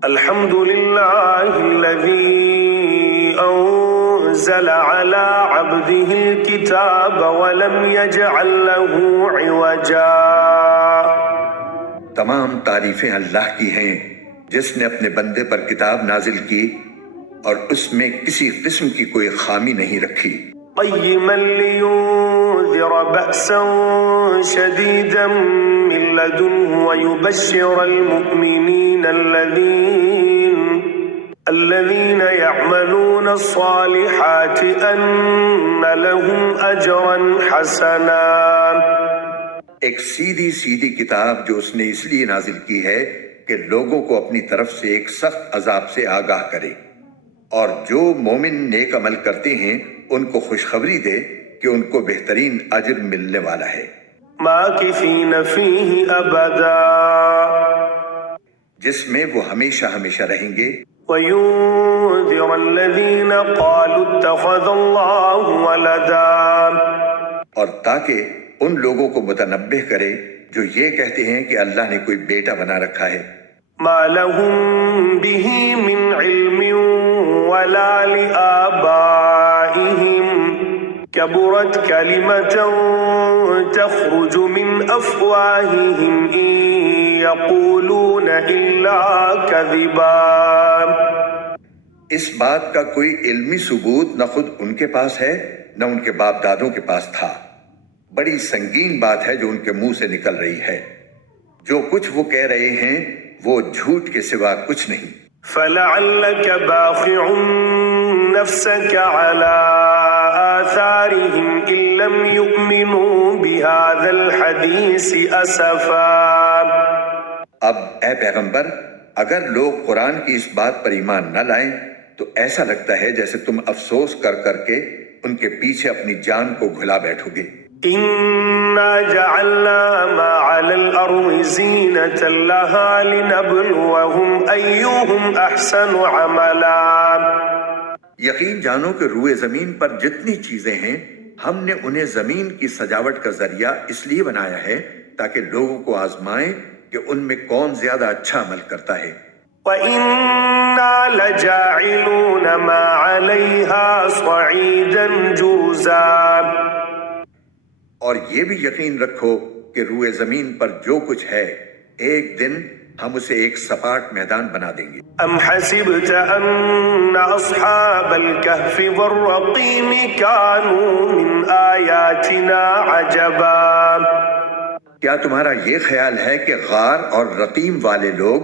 الحمد لله الذي أنزل على عبده الكتاب ولم يجعل له عوجا. تمام تعریفیں اللہ کی ہیں جس نے اپنے بندے پر کتاب نازل کی اور اس میں کسی قسم کی کوئی خامی نہیں رکھی. قيما لينذر بأسا شديدا من لدنه ويبشر المؤمنين الذين يعملون الصالحات أن لهم أجرا حسنا. ایک سیدھی سیدھی کتاب جو اس نے اس لیے نازل کی ہے کہ لوگوں کو اپنی طرف سے ایک سخت عذاب سے آگاہ کرے، اور جو مومن نیک عمل کرتے ہیں ان کو خوشخبری دے کہ ان کو بہترین اجر ملنے والا ہے. ماکثین فیہ ابدا، جس میں وہ ہمیشہ ہمیشہ رہیں گے. وَيُنذِرَ الَّذِينَ قَالُوا اتَّخَذَ اللَّهُ وَلَدًا، اور تاکہ ان لوگوں کو متنبہ کرے جو یہ کہتے ہیں کہ اللہ نے کوئی بیٹا بنا رکھا ہے. ما لهم به من علم ولا لآبائهم كبرت كلمة تخرج من أفواههم إن يقولون إلا كذبا. اس بات کا کوئی علمی ثبوت نہ خود ان کے پاس ہے نہ ان کے باپ دادوں کے پاس تھا. بڑی سنگین بات ہے جو ان کے منہ سے نکل رہی ہے. جو کچھ وہ کہہ رہے ہیں وہ جھوٹ کے سوا کچھ نہیں. فَلَعَلَّكَ بَاخِعٌ نَفْسَكَ عَلَىٰ آثَارِهِمْ إِن لَّمْ يُؤْمِنُوا بِهَٰذَا الْحَدِيثِ أَسَفًا. اب اے پیغمبر، اگر لوگ قرآن کی اس بات پر ایمان نہ لائیں تو ایسا لگتا ہے جیسے تم افسوس کر کر کے ان کے پیچھے اپنی جان کو گھلا بیٹھو گے. إِنَّا جَعَلْنَا مَا عَلَى الْأَرْضِ زِينَةً لَهَا لِنَبْلُوَهُمْ أَيُّهُمْ أَحْسَنُ عَمَلًا. یقین جانو کہ روئے زمین پر جتنی چیزیں ہیں ہم نے انہیں زمین کی سجاوٹ کا ذریعہ اس لیے بنایا ہے تاکہ لوگوں کو آزمائیں کہ ان میں کون زیادہ اچھا عمل کرتا ہے. وَإِنَّا لَجَاعِلُونَ مَا عَلَيْهَا صَعِيدًا جُرُزًا. اور یہ بھی یقین رکھو کہ روئے زمین پر جو کچھ ہے ایک دن ہم اسے ایک سپاٹ میدان بنا دیں گے. ام حسبت ان اصحاب الكهف والرقيم كانوا من آیاتنا عجبا. کیا تمہارا یہ خیال ہے کہ غار اور رقیم والے لوگ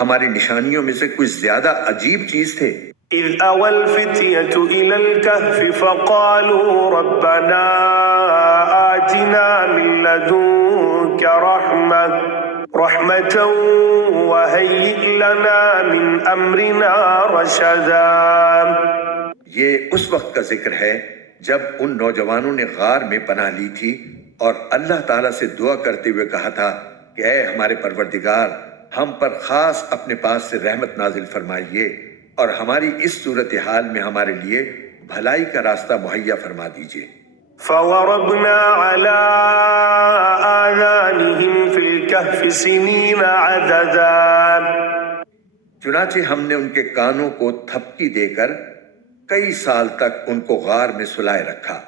ہماری نشانیوں میں سے کچھ زیادہ عجیب چیز تھے؟ اذ اوى الفتية الى الكهف فقالوا ربنا آتنا من لدنك رحمة وهيئ لنا من امرنا رشدا. یہ اس وقت کا ذکر ہے جب ان نوجوانوں نے غار میں پناہ لی تھی اور اللہ تعالیٰ سے دعا کرتے ہوئے کہا تھا کہ اے ہمارے پروردگار، ہم پر خاص اپنے پاس سے رحمت نازل فرمائیے اور ہماری اس صورتحال میں ہمارے لیے بھلائی کا راستہ مہیا فرما دیجیے. فَوَرَبْنَا عَلَىٰ آذَانِهِمْ فِي الْكَهْفِ سِنِينَ عَدَدًا. چنانچہ ہم نے ان کے کانوں کو تھپکی دے کر کئی سال تک ان کو غار میں سلائے رکھا.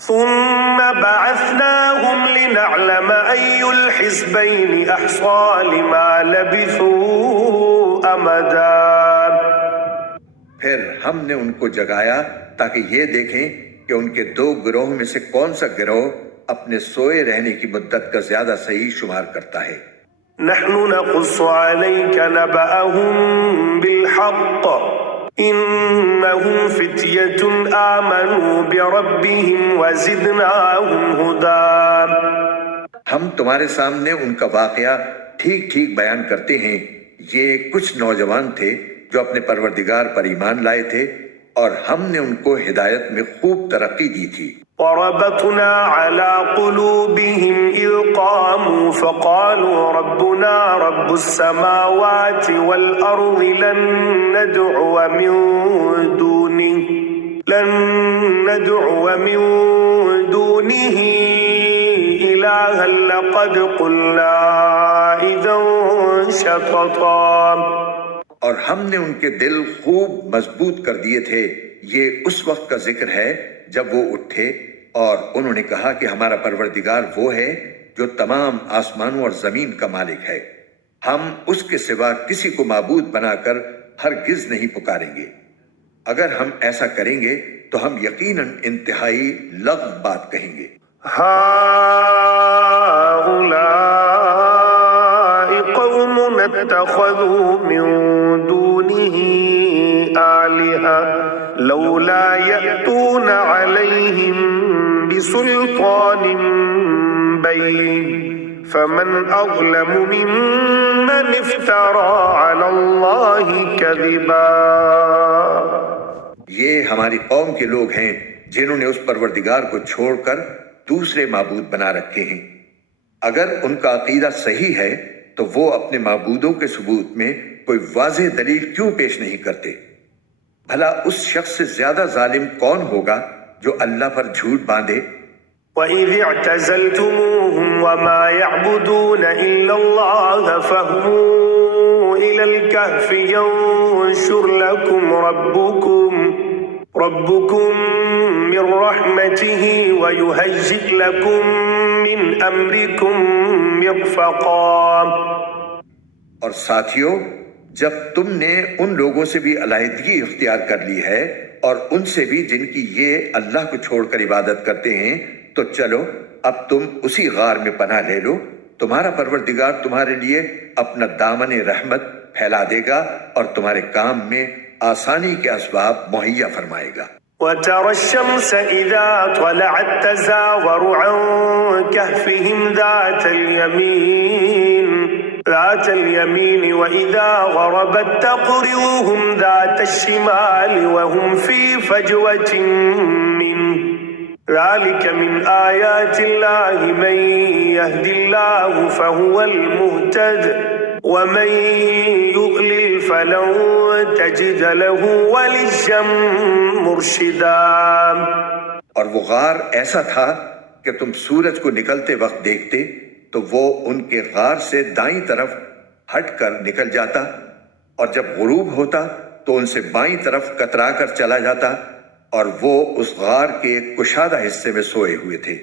ثُمَّ بَعَثْنَاهُمْ لِنَعْلَمَ أَيُّ الْحِزْبَيْنِ أَحْصَىٰ لِمَا لَبِثُوا أَمَدًا. پھر ہم نے ان کو جگایا تاکہ یہ دیکھیں کہ ان کے دو گروہ میں سے کون سا گروہ اپنے سوئے رہنے کی مدت کا زیادہ صحیح شمار کرتا ہے. نحن نقص عليك نبأهم بالحق إنهم فتية آمنوا بربهم وزدناهم هدى. ہم تمہارے سامنے ان کا واقعہ ٹھیک ٹھیک بیان کرتے ہیں. یہ کچھ نوجوان تھے جو اپنے پروردگار پر ایمان لائے تھے اور ہم نے ان کو ہدایت میں خوب ترقی دی تھی. وربطنا على قلوبهم إذ قاموا فقالوا ربنا رب السماوات والأرض لن ندعو من دونه إلها لقد قلنا إذا شططا. اور ہم نے ان کے دل خوب مضبوط کر دیے تھے۔ یہ اس وقت کا ذکر ہے جب وہ اٹھے اور انہوں نے کہا کہ ہمارا پروردگار وہ ہے جو تمام آسمانوں اور زمین کا مالک ہے، ہم اس کے سوا کسی کو معبود بنا کر ہرگز نہیں پکاریں گے۔ اگر ہم ایسا کریں گے تو ہم یقیناً انتہائی لغو بات کہیں گے۔ هؤلاء قوم اتخذوا من دونه آلهة لولا يأتون عليهم بسلطان بين فمن أظلم ممن افترى على الله كذبا۔ یہ ہماری قوم کے لوگ ہیں جنہوں نے اس پروردگار کو چھوڑ کر دوسرے معبود بنا رکھے ہیں۔ اگر ان کا عقیدہ صحیح ہے تو وہ اپنے معبودوں کے ثبوت میں کوئی واضح دلیل کیوں پیش نہیں کرتے؟ بھلا اس شخص سے زیادہ ظالم کون ہوگا جو اللہ پر جھوٹ باندھے؟ وَإِذِ اعْتَزَلْتُمُوهُمْ وَمَا يَعْبُدُونَ إِلَّا اللَّهَ فَاهْوُوا إِلَى الْكَهْفِ يَنشُرْ لَكُمْ ربكم من رحمته ويهيئ لكم من أمركم مرفقا۔ اور ساتھیو، جب تم نے ان لوگوں سے بھی علیحدگی اختیار کر لی ہے اور ان سے بھی جن کی یہ اللہ کو چھوڑ کر عبادت کرتے ہیں، تو چلو اب تم اسی غار میں پناہ لے لو، تمہارا پروردگار تمہارے لیے اپنا دامن رحمت پھیلا دے گا اور تمہارے کام میں آسانی کے اسباب مہیا فرمائے گا۔ وَتَرَى الشَّمْسَ إِذَا طَلَعَتْ تَزَاوَرُ عَنْ كَهْفِهِمْ ذَاتَ الْيَمِينِ وَإِذَا غَرَبَتْ تَقْرِضُهُمْ ذَاتَ الشِّمَالِ وَهُمْ فِي فَجْوَةٍ مِّنْهُ ذَلِكَ مِنْ آيَاتِ اللَّهِ مَنْ يَهْدِ اللَّهُ فَهُوَ الْمُهْتَدِ وَمَنْ يُضْلِلْ فَلَنْ تَجِدَ لَهُ وَلِيًّا مُرْشِدًا۔ اور وہ غار ایسا تھا کہ تم سورج کو نکلتے وقت دیکھتے تو وہ ان کے غار سے دائیں طرف ہٹ کر نکل جاتا، اور جب غروب ہوتا تو ان سے بائیں طرف کترا کر چلا جاتا، اور وہ اس غار کے ایک کشادہ حصے میں سوئے ہوئے تھے۔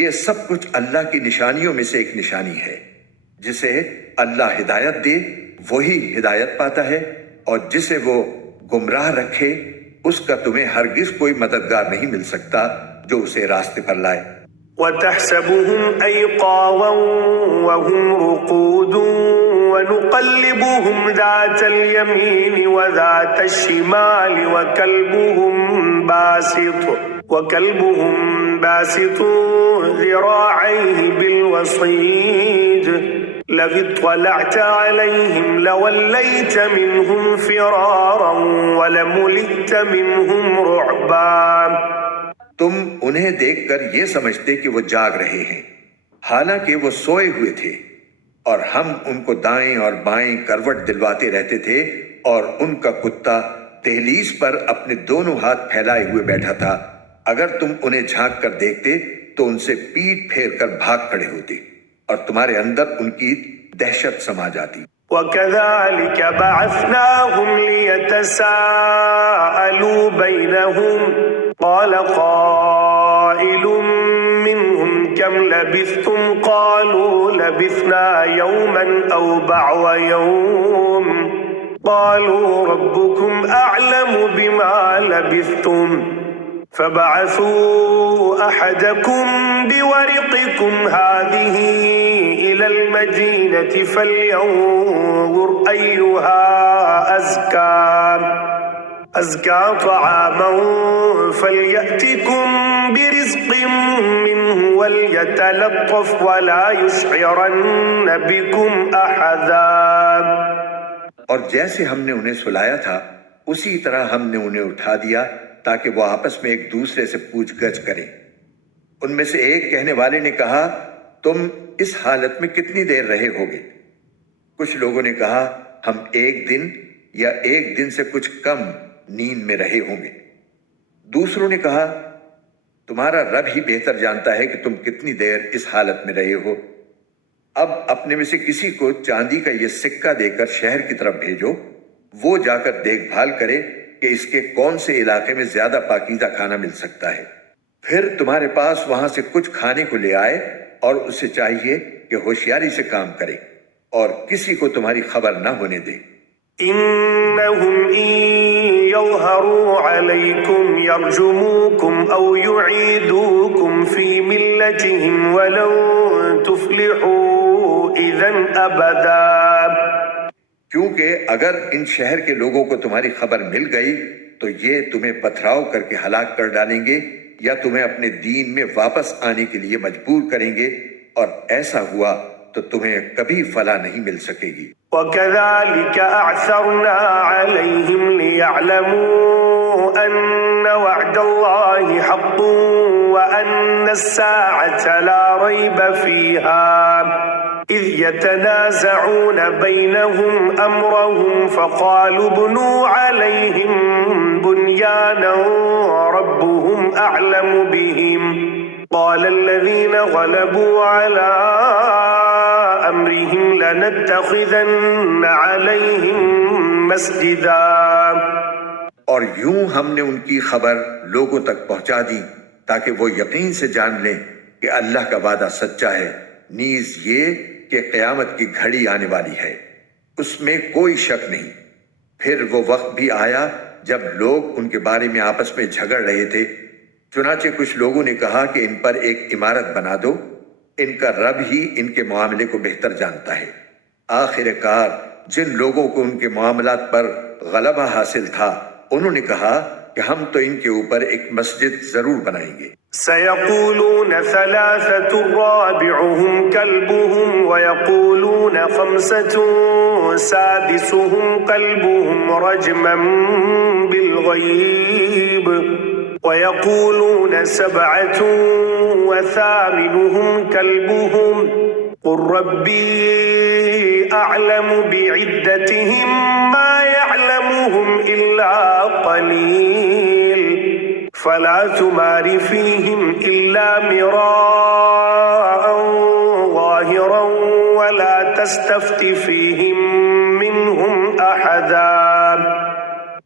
یہ سب کچھ اللہ کی نشانیوں میں سے ایک نشانی ہے۔ جسے اللہ ہدایت دے وہی ہدایت پاتا ہے، اور جسے وہ گمراہ رکھے اس کا تمہیں ہرگز کوئی مددگار نہیں مل سکتا جو اسے راستے پر لائے۔ وَتَحْسَبُهُمْ أَيْقَاظًا وَهُمْ رُقُودٌ وَنُقَلِّبُهُمْ ذَاتَ الْيَمِينِ وَذَاتَ الشِّمَالِ وَكَلْبُهُمْ بَاسِطٌ ذِرَاعَيْهِ بِالْوَصِيدِ لَوِ اطَّلَعْتَ عَلَيْهِمْ لَوَلَّيْتَ مِنْهُمْ فِرَارًا وَلَمُلِئْتَ مِنْهُمْ رُعْبًا۔ تم انہیں دیکھ کر یہ سمجھتے کہ وہ جاگ رہے ہیں، حالانکہ وہ سوئے ہوئے تھے، اور ہم ان کو دائیں اور بائیں کروٹ دلواتے رہتے تھے، اور ان کا کتا دہلیز پر اپنے دونوں ہاتھ پھیلائے ہوئے بیٹھا تھا۔ اگر تم انہیں جھانک کر دیکھتے تو ان سے پیٹ پھیر کر بھاگ کھڑے ہوتے، اور تمہارے اندر ان کی دہشت سما جاتی۔ وَكَذَلِكَ بَعَثْنَاهُمْ لِيَتَسَاءَلُوا بَيْنَهُمْ قَالَ قَائِلٌ مِّنْهُمْ كَمْ لَبِثْتُمْ قَالُوا لَبِثْنَا يَوْمًا أَوْ بَعْضَ يَوْمٍ قَالُوا رَبُّكُمْ أَعْلَمُ بِمَا لَبِثْتُمْ فَبَعَثُوا أَحَدَكُمْ بِوَرِقِكُمْ هَٰذِهِ إِلَى الْمَدِينَةِ فَلْيَنظُرْ أَيُّهَا أَزْكَىٰ طَعَامًا فَلْيَأْتِكُمْ بِرِزْقٍ مِّنْهُ وَلْيَتَلَطَّفْ وَلَا يُشْعِرَنَّ بِكُمْ أَحَدًا۔ اور جیسے ہم نے انہیں سلایا تھا اسی طرح ہم نے انہیں اٹھا دیا تاکہ وہ آپس میں ایک دوسرے سے پوچھ گچھ کریں۔ ان میں سے ایک کہنے والے نے کہا، تم اس حالت میں کتنی دیر رہے ہوگے؟ کچھ لوگوں نے کہا، ہم ایک دن یا ایک دن سے کچھ کم نیند میں رہے ہوں گے۔ دوسروں نے کہا، تمہارا رب ہی بہتر جانتا ہے کہ تم کتنی دیر اس حالت میں رہے ہو۔ اب اپنے میں سے کسی کو چاندی کا یہ سکہ دے کر شہر کی طرف بھیجو وہ جا کر دیکھ بھال کرے کہ اس کے کون سے علاقے میں زیادہ پاکیزہ کھانا مل سکتا ہے، پھر تمہارے پاس وہاں سے کچھ کھانے کو لے آئے، اور اسے چاہیے کہ ہوشیاری سے کام کرے اور کسی کو تمہاری خبر نہ ہونے دے۔ إنهم إن يظهروا عليكم يرجموكم أو يعيدوكم في ملتهم ولن تفلحوا إذا أبدا۔ کیونکہ اگر ان شہر کے لوگوں کو تمہاری خبر مل گئی تو یہ تمہیں پتھراؤ کر کے ہلاک کر ڈالیں گے یا تمہیں اپنے دین میں واپس آنے کے لیے مجبور کریں گے، اور ایسا ہوا تو تمہیں کبھی فلاح نہیں مل سکے گی۔ وَكَذَلِكَ أَعْثَرْنَا عَلَيْهِمْ لِيَعْلَمُوا أَنَّ وَعْدَ اللَّهِ حَقٌّ وَأَنَّ السَّاعَةَ لَا رَيْبَ فِيهَا إِذْ يَتَنَازَعُونَ بَيْنَهُمْ أَمْرَهُمْ فَقَالُوا ابْنُوا عَلَيْهِمْ بُنْيَانًا رَبُّهُمْ أَعْلَمُ بِهِمْ قال الذين غلبوا على أمرهم لنتخذن عليهم مسجدا۔ اور یوں ہم نے ان کی خبر لوگوں تک پہنچا دی تاکہ وہ یقین سے جان لیں کہ اللہ کا وعدہ سچا ہے، نیز یہ کہ قیامت کی گھڑی آنے والی ہے، اس میں کوئی شک نہیں۔ پھر وہ وقت بھی آیا جب لوگ ان کے بارے میں آپس میں جھگڑ رہے تھے، چنانچہ کچھ لوگوں نے کہا کہ ان پر ایک عمارت بنا دو، ان کا رب ہی ان کے معاملے کو بہتر جانتا ہے۔ آخر کار جن لوگوں کو ان کے معاملات پر غلبہ حاصل تھا انہوں نے کہا کہ ہم تو ان کے اوپر ایک مسجد ضرور بنائیں گے۔ سيقولون ثلاثة رابعهم كلبهم ويقولون خمسة سادسهم كلبهم رجما بالغيب ويقولون سبعة وثامنهم كلبهم قل ربي أعلم بعدتهم ما يعلمهم إلا قليل فلا تمار فيهم إلا مراء ظاهرا ولا تستفت فيهم منهم أحدا۔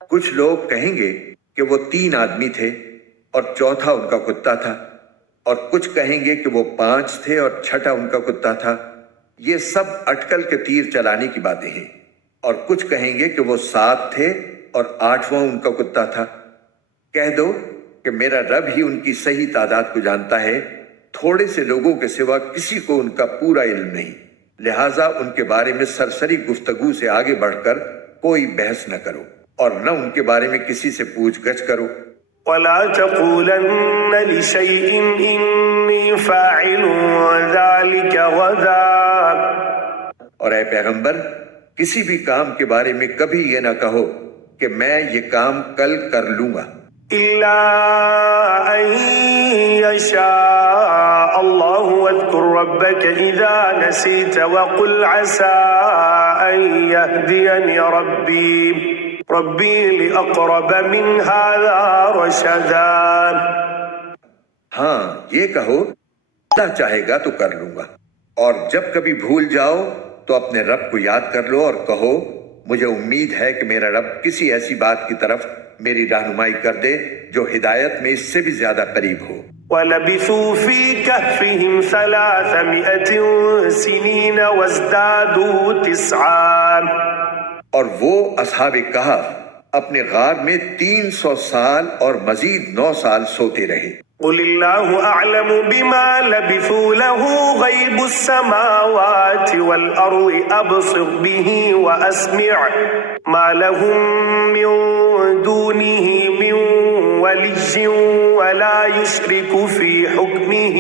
کچھ لوگ کہیں گے کہ وہ 3 آدمی تھے اور چوتھا ان کا کتا تھا، اور کچھ کہیں گے کہ وہ 5 تھے اور چھٹا ان کا کتا تھا۔ یہ سب اٹکل کے تیر چلانے کی باتیں ہیں۔ اور کچھ کہیں گے کہ وہ 7 تھے اور 8واں ان کا کتا تھا۔ کہہ دو کہ میرا رب ہی ان کی صحیح تعداد کو جانتا ہے، تھوڑے سے لوگوں کے سوا کسی کو ان کا پورا علم نہیں، لہٰذا ان کے بارے میں سرسری گفتگو سے آگے بڑھ کر کوئی بحث نہ کرو اور نہ ان کے بارے میں کسی سے پوچھ گچھ کرو۔ وَلَا تَقُولَنَّ لِشَيْءٍ إِنِّي فَاعِلٌ ذَلِكَ غَدًا۔ اور اے پیغمبر کسی بھی کام کے بارے میں کبھی یہ نہ کہو کہ میں یہ کام کل کر لوں گا، إِلَّا أَن يَشَاءَ اللَّهُ وَاذْكُر رَّبَّكَ إِذَا نَسِيتَ وَقُلْ عَسَىٰ أَن يَهْدِيَنِ ربی لِأَقْرَبَ مِنْ هَذَا رَشَدًا۔ ہاں یہ کہو اللہ چاہے گا تو کر لوں گا، اور جب کبھی بھول جاؤ تو اپنے رب کو یاد کر لو اور کہو مجھے امید ہے کہ میرا رب کسی ایسی بات کی طرف میری رہنمائی کر دے جو ہدایت میں اس سے بھی زیادہ قریب ہو۔ وَلَبِثُوا فِي كَهْفِهِمْ 300 سِنِينَ وَازْدَادُوا 9۔ اور وہ اصحاب کہف اپنے غار میں 300 سال اور مزید 9 سال سوتے رہے۔ قُلِ اللَّهُ أَعْلَمُ بِمَا لَبِثُوا لَهُ غَيْبُ السَّمَاوَاتِ وَالْأَرْضِ أَبْصِرْ بِهِ وَأَسْمِعْ مَا لَهُم مِّن دُونِهِ مِن وَلِيٍّ وَلَا يُشْرِكُ فِي حُكْمِهِ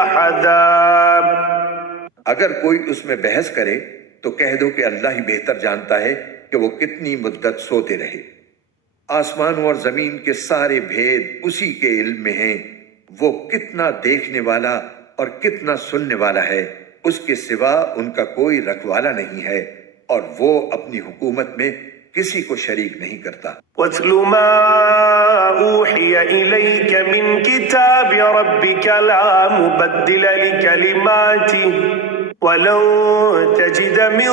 أَحَدًا۔ اگر کوئی اس میں بحث کرے تو کہہ دو کہ اللہ ہی بہتر جانتا ہے کہ وہ کتنی مدت سوتے رہے۔ آسمانوں اور زمین کے سارے بھید اسی کے علم میں ہیں، وہ کتنا دیکھنے والا اور کتنا سننے والا ہے، اس کے سوا ان کا کوئی رکھوالا نہیں ہے، اور وہ اپنی حکومت میں کسی کو شریک نہیں کرتا۔ وَاتْلُ مَا أُوحِيَ إِلَيْكَ مِن كِتَابِ رَبِّكَ لَا مُبَدِّلَ لِكَلِمَاتِهِ وَلَن تَجِدَ مِن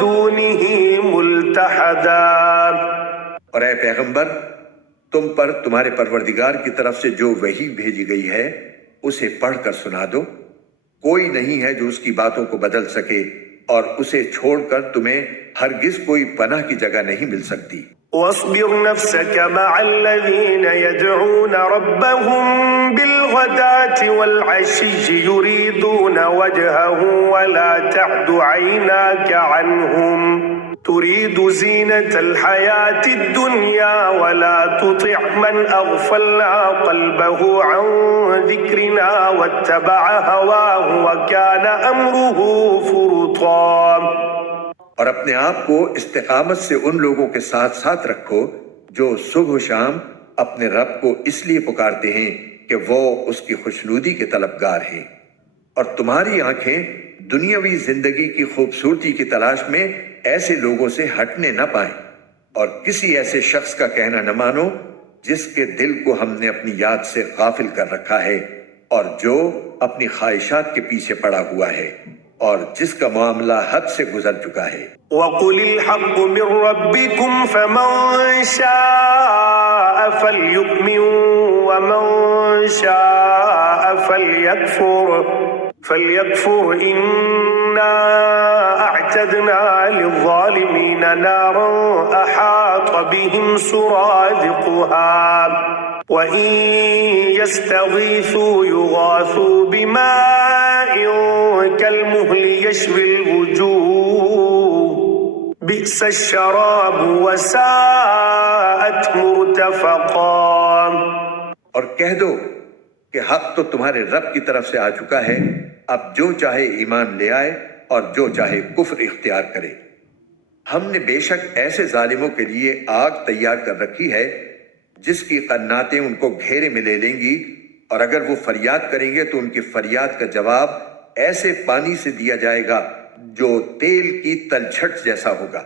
دُونِهِ مُلْتَحَدًا۔ عذاب اور اے پیغمبر تم پر تمہارے پروردگار کی طرف سے جو وحی بھیجی گئی ہے اسے پڑھ کر سنا دو، کوئی نہیں ہے جو اس کی باتوں کو بدل سکے اور اسے چھوڑ کر تمہیں ہرگز کوئی پناہ کی جگہ نہیں مل سکتی۔ واصبر نفسك مع الذين يدعون ربهم بالغداة والعشي يريدون وجهه ولا تعد عيناك عنهم تريد زينة الحياة الدنيا ولا تطع من أغفلنا قلبه عن ذكرنا واتبع هواه وكان أمره فرطا۔ اور اپنے آپ کو استقامت سے ان لوگوں کے ساتھ ساتھ رکھو جو صبح و شام اپنے رب کو اس لیے پکارتے ہیں کہ وہ اس کی خوشنودی کے طلبگار ہیں، اور تمہاری آنکھیں دنیاوی زندگی کی خوبصورتی کی تلاش میں ایسے لوگوں سے ہٹنے نہ پائیں، اور کسی ایسے شخص کا کہنا نہ مانو جس کے دل کو ہم نے اپنی یاد سے غافل کر رکھا ہے اور جو اپنی خواہشات کے پیچھے پڑا ہوا ہے اور جس کا معاملہ حد سے گزر چکا ہے۔ وَقُلِ الْحَقُّ مِنْ رَبِّكُمْ فَمَنْ شَاءَ فَلْيُؤْمِنْ وَمَنْ شَاءَ فَلْيَكْفُرْ إِنَّا أَعْتَدْنَا لِلظَّالِمِينَ نَارًا أَحَاطَ بِهِمْ سُرَادِقُهَا وَإِنْ يَسْتَغِيثُوا يُغَاثُوا بِمَاءٍ كَالْمُهْلِ يَشْوِي الْوُجُوهَ بِئْسَ الشَّرَابُ وَسَاءَتْ مُرْتَفَقًا۔ اور کہہ دو کہ حق تو تمہارے رب کی طرف سے آ چکا ہے، اب جو چاہے ایمان لے آئے اور جو چاہے کفر اختیار کرے۔ ہم نے بے شک ایسے ظالموں کے لیے آگ تیار کر رکھی ہے جس کی قناتیں ان کو گھیرے میں لے لیں گی، اور اگر وہ فریاد کریں گے تو ان کی فریاد کا جواب ایسے پانی سے دیا جائے گا جو تیل کی تلچھٹ جیسا ہوگا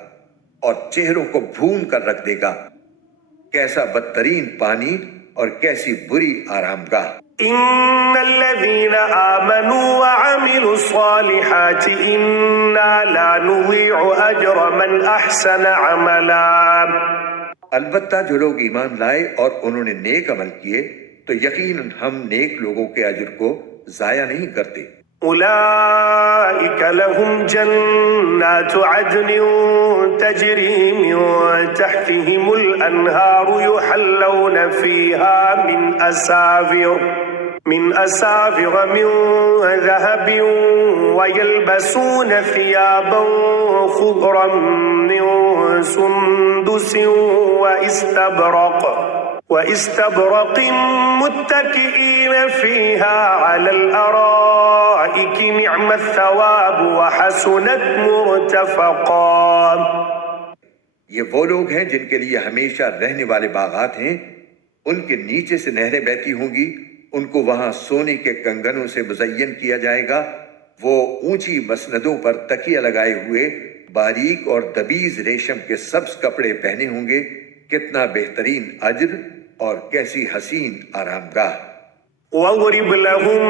اور چہروں کو بھون کر رکھ دے گا۔ کیسا بدترین پانی اور کیسی بری آرام گاہ۔ ان الذين آمنوا وعملوا الصالحات انا لا نضيع اجر من احسن عملا۔ البتہ جو لوگ ایمان لائے اور انہوں نے نیک عمل کیے تو یقیناً ہم نیک لوگوں کے اجر کو ضائع نہیں کرتے۔ اولئك لهم جنات عدن تجري من تحتهم الانهار يحلون فيها من أساور من ذهب ويلبسون ثيابا خضرا من سندس واستبرق متكئين فيها على الأرائك نعم الثواب وحسنت مرتفقا۔ یہ وہ لوگ ہیں جن کے لیے ہمیشہ رہنے والے باغات ہیں، ان کے نیچے سے نہریں بہتی ہوں گی، ان کو وہاں سونے کے کنگنوں سے مزین کیا جائے گا، وہ اونچی مسندوں پر تکیہ لگائے ہوئے باریک اور دبیز ریشم کے سبز کپڑے پہنے ہوں گے، کتنا بہترین اجر اور کیسی حسین آرام گاہ۔ واضرب لهم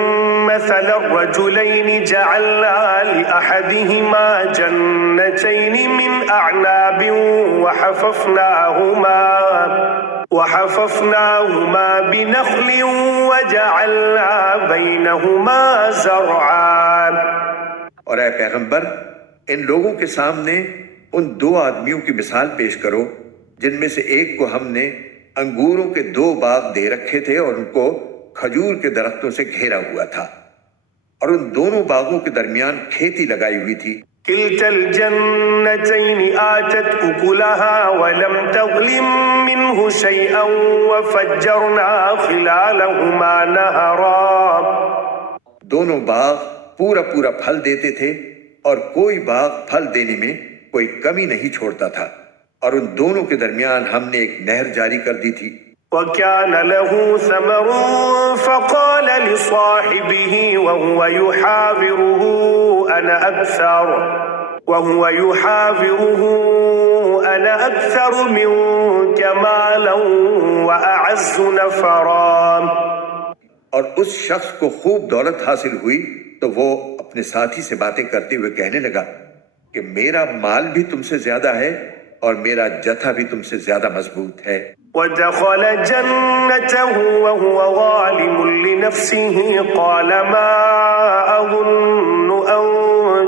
مثل الرجلين جعلنا لأحدهما جنتين من أعناب وحففناهما بنخل وجعلنا بينهما زرعا۔ اور اے پیغمبر ان لوگوں کے سامنے ان دو آدمیوں کی مثال پیش کرو جن میں سے ایک کو ہم نے انگوروں کے 2 باغ دے رکھے تھے اور ان کو کھجور کے درختوں سے گھیرا ہوا تھا، اور ان دونوں باغوں کے درمیان کھیتی لگائی ہوئی تھی۔ كلتا الجنتين آتت أكلها ولم تظلم منه شيئا وفجرنا خلالهما نهرا۔ دونوں باغ پورا پھل دیتے تھے اور کوئی باغ پھل دینے میں کوئی کمی نہیں چھوڑتا تھا، اور ان دونوں کے درمیان ہم نے ایک نہر جاری کر دی تھی۔ وكان له ثمر فقال لصاحبه وهو يحاوره أنا أكثر منك مالا وأعز نفرا۔ اور اس شخص کو خوب دولت حاصل ہوئی تو وہ اپنے ساتھی سے باتیں کرتے ہوئے کہنے لگا کہ میرا مال بھی تم سے زیادہ ہے اور میرا جتھا بھی تم سے زیادہ مضبوط ہے۔ ودخل جنته وهو ظالم لنفسه قال ما أظن أن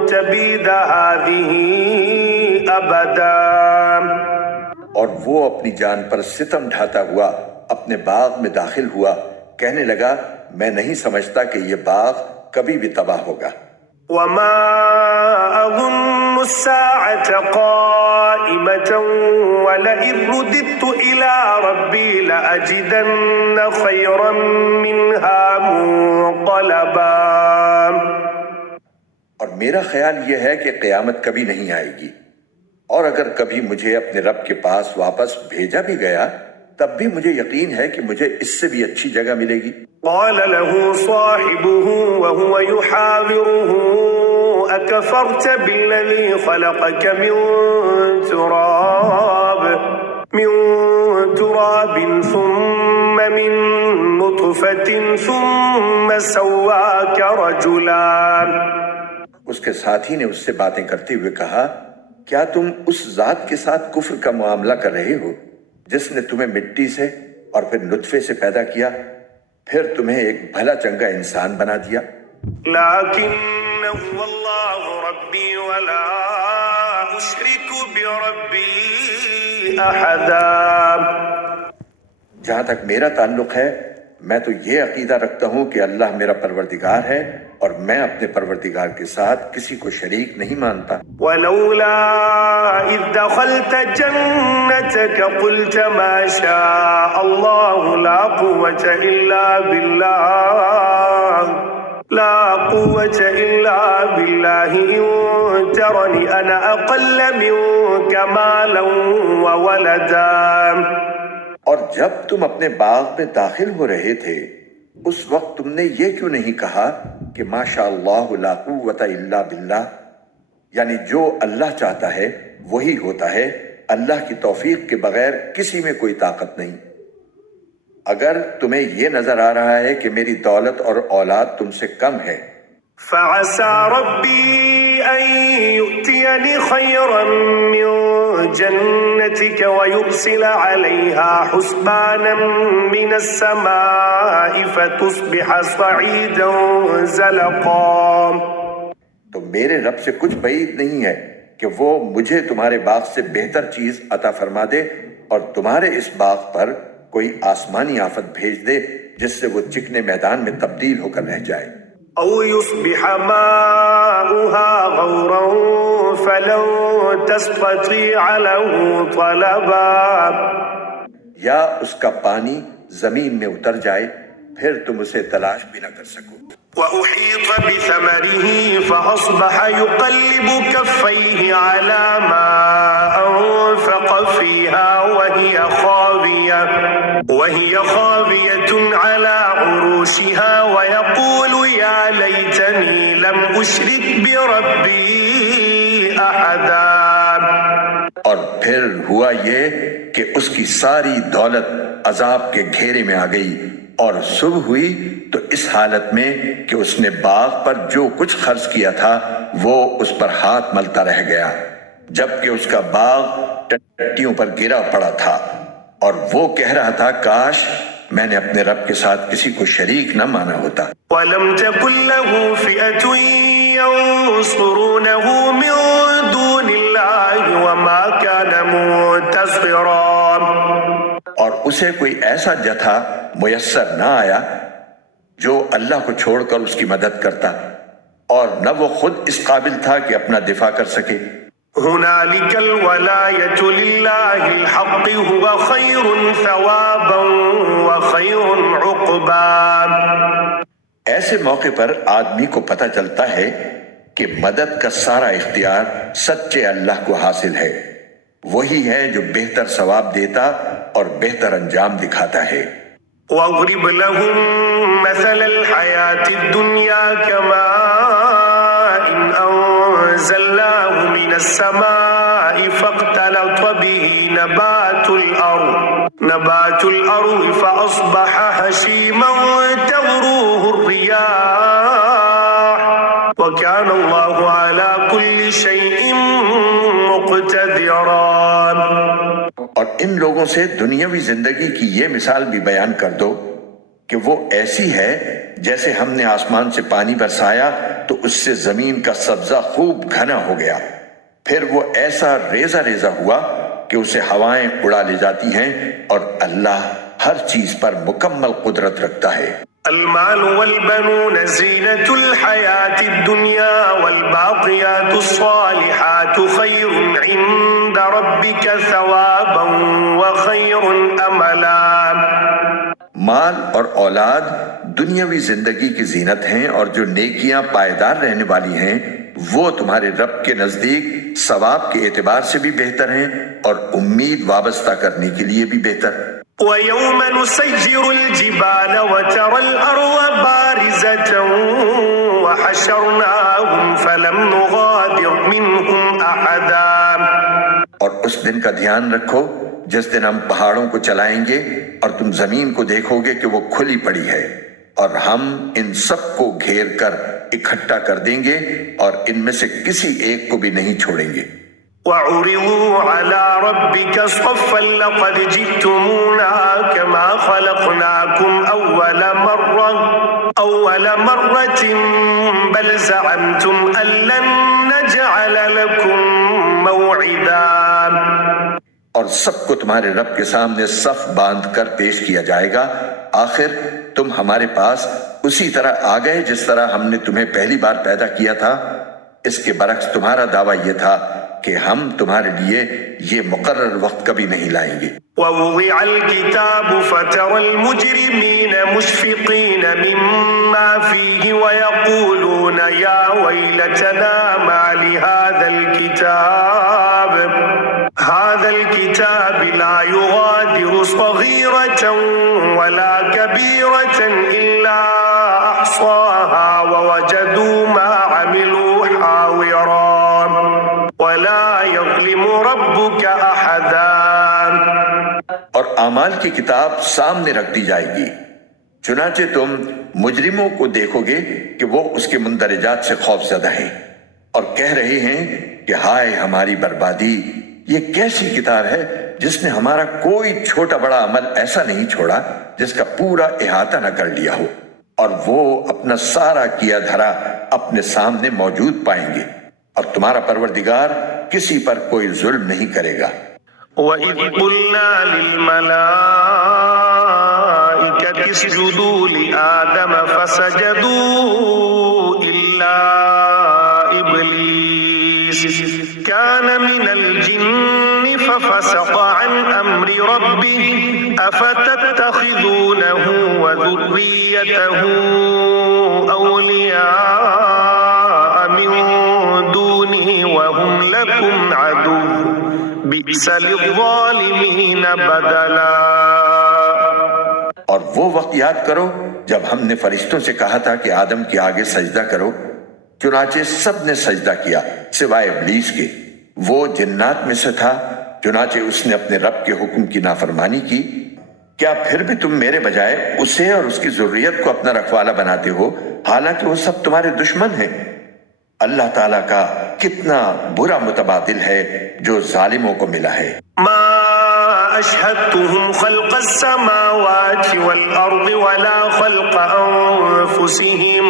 تبيد هذه أبدا، اور وہ اپنی جان پر ستم ڈھاتا ہوا اپنے باغ میں داخل ہوا، کہنے لگا میں نہیں سمجھتا کہ یہ باغ کبھی بھی تباہ ہوگا۔ وما أظن الساعة قائمة ولئن رددت إلى ربي لأجدن خيرا منها منقلبا، اور میرا خیال یہ ہے کہ قیامت کبھی نہیں آئے گی، اور اگر کبھی مجھے اپنے رب کے پاس واپس بھیجا بھی گیا تب بھی مجھے یقین ہے کہ مجھے اس سے بھی اچھی جگہ ملے گی۔ قال له صاحبه وهو يحاوره أكفرت بالذي خلقك من تراب ثم من نطفة ثم سواك رجلا، اس کے ساتھی نے اس سے باتیں کرتے ہوئے کہا کیا تم اس ذات کے ساتھ کفر کا معاملہ کر رہے ہو جس نے تمہیں مٹی سے اور پھر نطفے سے پیدا کیا، پھر تمہیں ایک بھلا چنگا انسان بنا دیا۔ لیکن هو اللہ ربی ولا اشرک بربی احدا، جہاں تک میرا تعلق ہے میں تو یہ عقیدہ رکھتا ہوں کہ اللہ میرا پروردگار ہے اور میں اپنے پروردگار کے ساتھ کسی کو شریک نہیں مانتا۔ ولولا اذ دخلت جنتك قلت ما شاء الله لا قوة إلا بالله إن ترني أنا أقل منك مالا وولدا، اور جب تم اپنے باغ میں داخل ہو رہے تھے اس وقت تم نے یہ کیوں نہیں کہا کہ ماشاء اللہ لا قوت الا باللہ، یعنی جو اللہ چاہتا ہے وہی ہوتا ہے، اللہ کی توفیق کے بغیر کسی میں کوئی طاقت نہیں۔ اگر تمہیں یہ نظر آ رہا ہے کہ میری دولت اور اولاد تم سے کم ہے، فعسى ربي أن يؤتيني خيرا من جنتك ويرسل عليها حسبانا من السماء فتصبح صعيدا زلقا، تو میرے رب سے کچھ بعید نہیں ہے کہ وہ مجھے تمہارے باغ سے بہتر چیز عطا فرما دے اور تمہارے اس باغ پر کوئی آسمانی آفت بھیج دے جس سے وہ چکنے میدان میں تبدیل ہو کر رہ جائے۔ أو يصبح ماؤها غورا فلن تستطيع له طلبا، یا اس کا پانی زمین میں اتر جائے پھر تم اسے تلاش بھی نہ کر سکو۔ وأحيط بثمره فأصبح يقلب كفيه على ما أنفق فيها وهي خاوية على عروشها ويقول يا ليتني لم أشرك بربي أحدا، اور پھر ہوا یہ کہ اس کی ساری دولت عذاب کے گھیرے میں آ گئی، اور صبح ہوئی تو اس حالت میں کہ اس نے باغ پر جو کچھ خرچ کیا تھا وہ اس پر ہاتھ ملتا رہ گیا، جبکہ اس کا باغ ٹٹیوں پر گرا پڑا تھا، اور وہ کہہ رہا تھا کاش میں نے اپنے رب کے ساتھ کسی کو شریک نہ مانا ہوتا۔ وَلَمْ تَكُنْ لَهُ فِئَةٌ يَنْصُرُونَهُ مِنْ دُونِ اللَّهِ وَمَا كَانَ مُنْتَصِرًا، اور اسے کوئی ایسا جتھا میسر نہ آیا جو اللہ کو چھوڑ کر اس کی مدد کرتا، اور نہ وہ خود اس قابل تھا کہ اپنا دفاع کر سکے۔ هنالك الولاية لله الحق هو خير ثوابا وخير عقبا، ایسے موقع پر آدمی کو پتہ چلتا ہے کہ مدد کا سارا اختیار سچے اللہ کو حاصل ہے، وہی ہے جو بہتر ثواب دیتا اور بہتر انجام دکھاتا ہے۔ واضرب لهم مثل الحياة الدنيا كماء أنزلناه من السماء فاختلط به نبات الأرض فأصبح هشيما تذروه الرياح وكان الله على كل شيء مقتدرا۔ اور ان لوگوں سے دنیاوی زندگی کی یہ مثال بھی بیان کر دو کہ وہ ایسی ہے جیسے ہم نے آسمان سے پانی برسایا تو اس سے زمین کا سبزہ خوب گھنا ہو گیا، پھر وہ ایسا ریزہ ریزہ ہوا کہ اسے ہوائیں اڑا لے جاتی ہیں، اور اللہ ہر چیز پر مکمل قدرت رکھتا ہے۔ المال والبنون زينة الحياة الدنيا والباقيات الصالحات خير عند ربك ثوابا وخير أملا۔ مال اور اولاد دنیاوی زندگی کی زینت ہیں، اور جو نیکیاں پائیدار رہنے والی ہیں وہ تمہارے رب کے نزدیک ثواب کے اعتبار سے بھی بہتر ہیں اور امید وابستہ کرنے کے لیے بھی بہتر۔ وَيَوْمَ نُسَيِّرُ الْجِبَالَ وَتَرَى الْأَرْضَ بَارِزَةً وَحَشَرْنَاهُمْ فَلَمْ نُغَادِرْ مِنْهُمْ أَحَدًا۔ اور اس دن کا دھیان رکھو جس دن ہم پہاڑوں کو چلائیں گے اور تم زمین کو دیکھو گے کہ وہ کھلی پڑی ہے، اور ہم ان سب کو گھیر کر اکٹھا کر دیں گے اور ان میں سے کسی ایک کو بھی نہیں چھوڑیں گے۔ وَعُرِضُوا عَلَى رَبِّكَ صَفًّا لَقَدْ جِئْتُمُونَا كَمَا خَلَقْنَاكُمْ أَوَّلَ مَرَّةٍ بَلْ زَعَمْتُمْ أَن لَّن نَّجْعَلَ لَكُم مَّوْعِدًا۔ اور سب کو تمہارے رب کے سامنے صف باندھ کر پیش کیا جائے گا، آخر تم ہمارے پاس اسی طرح آ گئے جس طرح ہم نے تمہیں پہلی بار پیدا کیا تھا۔ اس کے برعکس تمہارا دعویٰ یہ تھا کہ ہم تمہارے لیے یہ مقرر وقت کبھی نہیں لائیں گے۔ وَوُضِعَ الْكِتَابُ فَتَرَى الْمُجْرِمِينَ مُشْفِقِينَ مِمَّا فِيهِ وَيَقُولُونَ يَا وَيْلَتَنَا مَا لِهَذَا الْكِتَابِ لَا يُغَادِرُ صَغِيرَةً وَلَا كَبِيرَةً إِلَّا أَحْصَاهَا وَوَجَدُوا مَا عَمِلُوا حَاضِرًا وَلَا يَظْلِمُ رَبُّكَ أَحَدًا۔ اور اعمال کی کتاب سامنے رکھ دی جائے گی، چنانچہ تم مجرموں کو دیکھو گے کہ وہ اس کے مندرجات سے خوف زدہ ہیں اور کہہ رہے ہیں کہ ہائے ہماری بربادی، یہ کیسی کتاب ہے جس نے ہمارا کوئی چھوٹا بڑا عمل ایسا نہیں چھوڑا جس کا پورا احاطہ نہ کر لیا ہو، اور وہ اپنا سارا کیا دھرا اپنے سامنے موجود پائیں گے، اور تمہارا پروردگار کسی پر کوئی ظلم نہیں کرے گا۔ وَإِذْ قُلْنَا لِلْمَلَائِكَةِ اسْجُدُوا لِآدَمَ فَسَجَدُوا إِلَّا إِبْلِيسَ كَانَ مِنَ الْجِنِّ فَفَسَقَ عَنْ أَمْرِ رَبِّهِ أَفَتَتَّخِذُونَهُ وَذُرِّيَّتَهُ أَوْلِيَاءَ مِن دُونِهِ وَهُمْ لَكُمْ عَدُوٌّ بِئْسَ لِلظَّالِمِينَ بَدَلًا۔ اور وہ وقت یاد کرو جب ہم نے فرشتوں سے کہا تھا کہ آدم کے آگے سجدہ کرو، چنانچہ سب نے سجدہ کیا سوائے ابلیس کے، وہ جنات میں سے تھا، چنانچہ اس نے اپنے رب کے حکم کی نافرمانی کی۔ کیا پھر بھی تم میرے بجائے اسے اور اس کی ذریت کو اپنا رکھوالا بناتے ہو، حالانکہ وہ سب تمہارے دشمن ہیں؟ اللہ تعالیٰ کا کتنا برا متبادل ہے جو ظالموں کو ملا ہے۔ ما أشهدتهم خلق السماوات والأرض ولا خلق أنفسهم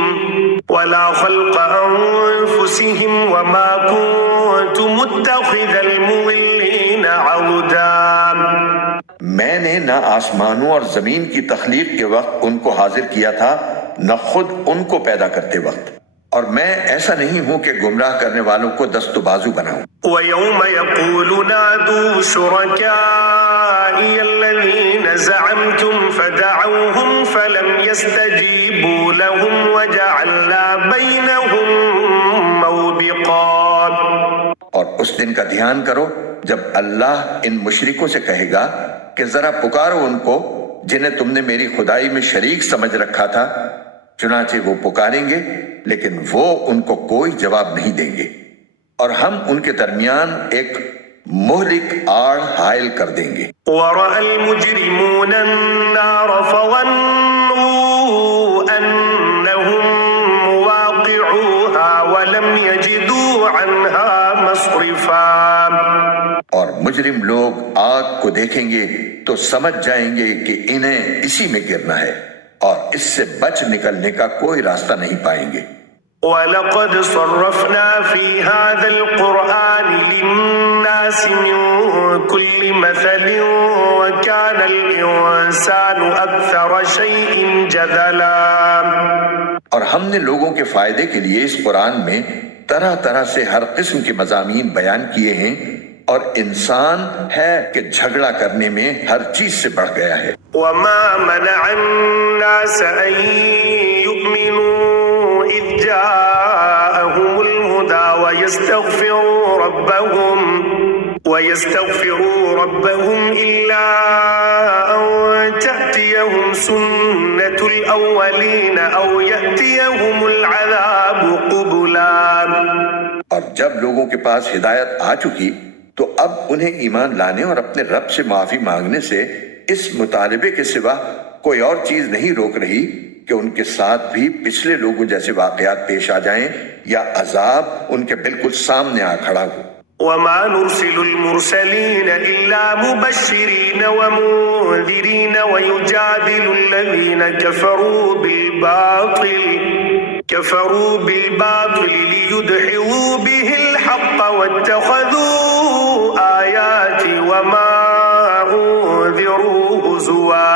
وما كنت متخذ المضلين عضدا۔ میں نے نہ آسمانوں اور زمین کی تخلیق کے وقت ان کو حاضر کیا تھا، نہ خود ان کو پیدا کرتے وقت، اور میں ایسا نہیں ہوں کہ گمراہ کرنے والوں کو دست و بازو بناؤں۔ وَيَوْمَ يَقُولُ نَادُوا شُرَكَائِيَ الَّذِينَ زَعَمْتُمْ فَدَعَوْهُمْ فَلَمْ يَسْتَجِيبُوا لَهُمْ وَجَعَلْنَا بَيْنَهُمْ مَوْبِقًا۔ اور اس دن کا دھیان کرو جب اللہ ان مشرکوں سے کہے گا کہ ذرا پکارو ان کو جنہیں تم نے میری خدائی میں شریک سمجھ رکھا تھا، چنانچہ وہ پکاریں گے لیکن وہ ان کو کوئی جواب نہیں دیں گے، اور ہم ان کے درمیان ایک مہلک آڑ حائل کر دیں گے۔ وَرَأَى الْمُجْرِمُونَ النَّارَ فَظَنُّوا أَنَّهُمْ مُوَاقِعُوهَا وَلَمْ يَجِدُوا عَنْهَا مَصْرِفًا۔ اور مجرم لوگ آگ کو دیکھیں گے تو سمجھ جائیں گے کہ انہیں اسی میں گرنا ہے اور اس سے بچ نکلنے کا کوئی راستہ نہیں پائیں گے۔ وَلَقَدْ صَرَّفْنَا فِي هَذَا الْقُرْآنِ لِلنَّاسِ مِن كُلِّ مَثَلٍ وَكَانَ الْإِنسَانُ أَكْثَرَ شَيْءٍ جَدَلًا۔ اور ہم نے لوگوں کے فائدے کے لیے اس قرآن میں طرح طرح سے ہر قسم کے مضامین بیان کیے ہیں، اور انسان ہے کہ جھگڑا کرنے میں ہر چیز سے بڑھ گیا ہے۔ وَمَا مَنَعَ النَّاسَ أَن يُؤْمِنُوا إِذْ جَاءَهُمُ الْهُدَى وَيَسْتَغْفِرُوا رَبَّهُمْ إِلَّا أَن تَأْتِيَهُمْ سُنَّةُ الْأَوَّلِينَ أَوْ يَأْتِيَهُمُ الْعَذَابُ قُبُلًا۔ اور جب لوگوں کے پاس ہدایت آ چکی تو اب انہیں ایمان لانے اور اپنے رب سے معافی مانگنے سے اس مطالبے کے سوا کوئی اور چیز نہیں روک رہی کہ ان کے ساتھ بھی پچھلے لوگوں جیسے واقعات پیش آ جائیں یا عذاب ان کے بالکل سامنے آ کھڑا ہو۔ وَمَا نُرْسِلُ الْمُرْسَلِينَ إِلَّا مُبَشِّرِينَ وَمُنذِرِينَ وَيُجَادِلُ الَّذِينَ كفروا بالباطل ليدحضوا به الحق واتخذوا آياتي وما أنذروا هزوا۔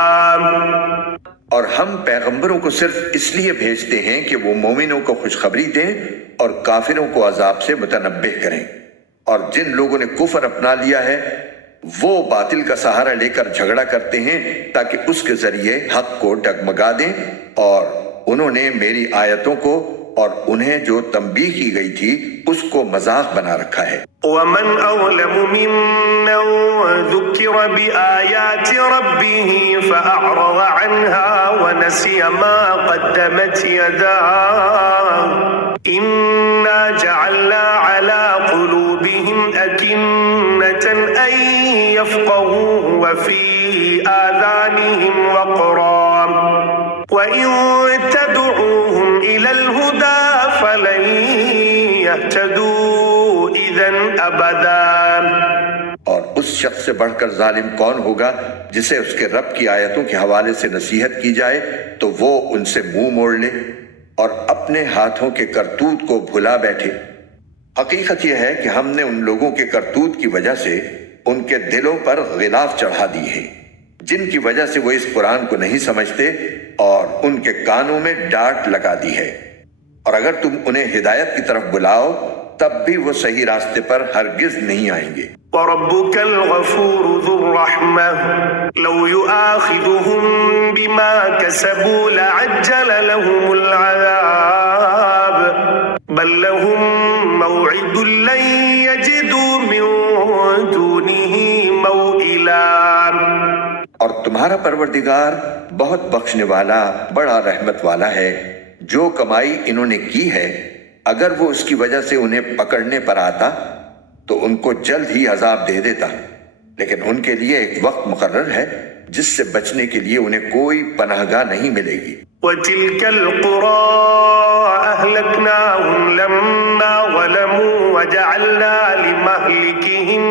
اور ہم پیغمبروں کو صرف اس لیے بھیجتے ہیں کہ وہ مومنوں کو خوشخبری دیں اور کافروں کو عذاب سے متنبہ کریں، اور جن لوگوں نے کفر اپنا لیا ہے وہ باطل کا سہارا لے کر جھگڑا کرتے ہیں تاکہ اس کے ذریعے حق کو ڈگمگا دیں، اور انہوں نے میری آیتوں کو اور انہیں جو تنبیہ کی گئی تھی اس کو مذاق بنا رکھا ہے۔ وَمَنْ أَظْلَمُ مِمَّنْ ذُكِّرَ بِآيَاتِ رَبِّهِ فَأَعْرَضَ عَنْهَا وَنَسِيَ مَا قَدَّمَتْ يَدَاهُ إِنَّا جَعَلْنَا عَلَى قُلُوبِهِمْ أَكِنَّةً أَن يَفْقَهُوهُ وَفِي آذَانِهِمْ وَقْرًا وَإِن تَدْعُوهُمْ إِلَى الْهُدَى فَلَن يَهْتَدُوا إِذًا أَبَدًا۔ اور اس شخص سے بڑھ کر ظالم کون ہوگا جسے اس کے رب کی آیتوں کے حوالے سے نصیحت کی جائے تو وہ ان سے منہ موڑ لے اور اپنے ہاتھوں کے کرتوت کو بھلا بیٹھے۔ حقیقت یہ ہے کہ ہم نے ان لوگوں کے کرتوت کی وجہ سے ان کے دلوں پر غلاف چڑھا دی ہے، جن کی وجہ سے وہ اس قرآن کو نہیں سمجھتے، اور ان کے کانوں میں ڈانٹ لگا دی ہے، اور اگر تم انہیں ہدایت کی طرف بلاؤ تب بھی وہ صحیح راستے پر ہرگز نہیں آئیں گے۔ وَرَبُّكَ الْغَفُورُ ذُو الرَّحْمَةِ لَوْ يُؤَاخِذُهُم بِمَا كَسَبُوا لَعَجَّلَ لَهُمُ الْعَذَابَ بَل لَّهُم مَّوْعِدٌ لَّن يَجِدُوا مِن دُونِهِ مَوْئِلًا۔ اور تمہارا پروردگار بہت بخشنے والا بڑا رحمت والا ہے، جو کمائی انہوں نے کی ہے اگر وہ اس کی وجہ سے انہیں پکڑنے پر آتا تو ان کو جلد ہی عذاب دے دیتا، لیکن ان کے لیے ایک وقت مقرر ہے جس سے بچنے کے لیے انہیں کوئی پناہ گاہ نہیں ملے گی۔ وَتِلْكَ الْقُرَىٰ أَهْلَكْنَاهُمْ لَمَّا ظَلَمُوا وَجَعَلْنَا لِمَهْلِكِهِم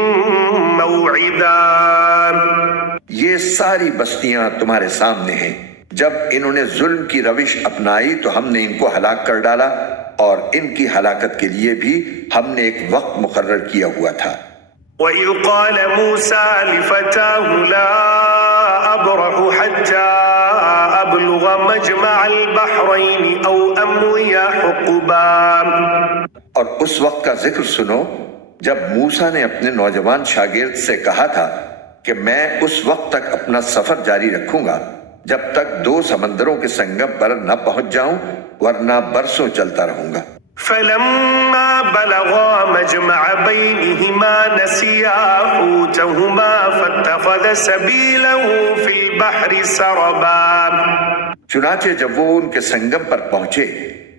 مَّوْعِدًا۔ یہ ساری بستیاں تمہارے سامنے ہیں، جب انہوں نے ظلم کی روش اپنائی تو ہم نے ان کو ہلاک کر ڈالا، اور ان کی ہلاکت کے لیے بھی ہم نے ایک وقت مقرر کیا ہوا تھا۔ وَإِذْ قَالَ مُوسَىٰ لِفَتَاهُ لَا أَبْرَحُ حَتَّىٰ أَبْلُغَ مَجْمَعَ الْبَحْرَيْنِ أَوْ أَمْضِيَ حُقُبًا۔ اور اس وقت کا ذکر سنو جب موسیٰ نے اپنے نوجوان شاگرد سے کہا تھا کہ میں اس وقت تک اپنا سفر جاری رکھوں گا جب تک دو سمندروں کے سنگم پر نہ پہنچ جاؤں، ورنہ برسوں چلتا رہوں گا۔ فَلَمَّا بَلَغَا مَجْمَعَ بَيْنِهِمَا نَسِيَا حُوتَهُمَا فَاتَّخَذَ سَبِيلَهُ فِي الْبَحْرِ سَرَبًا۔ چنانچہ جب وہ ان کے سنگم پر پہنچے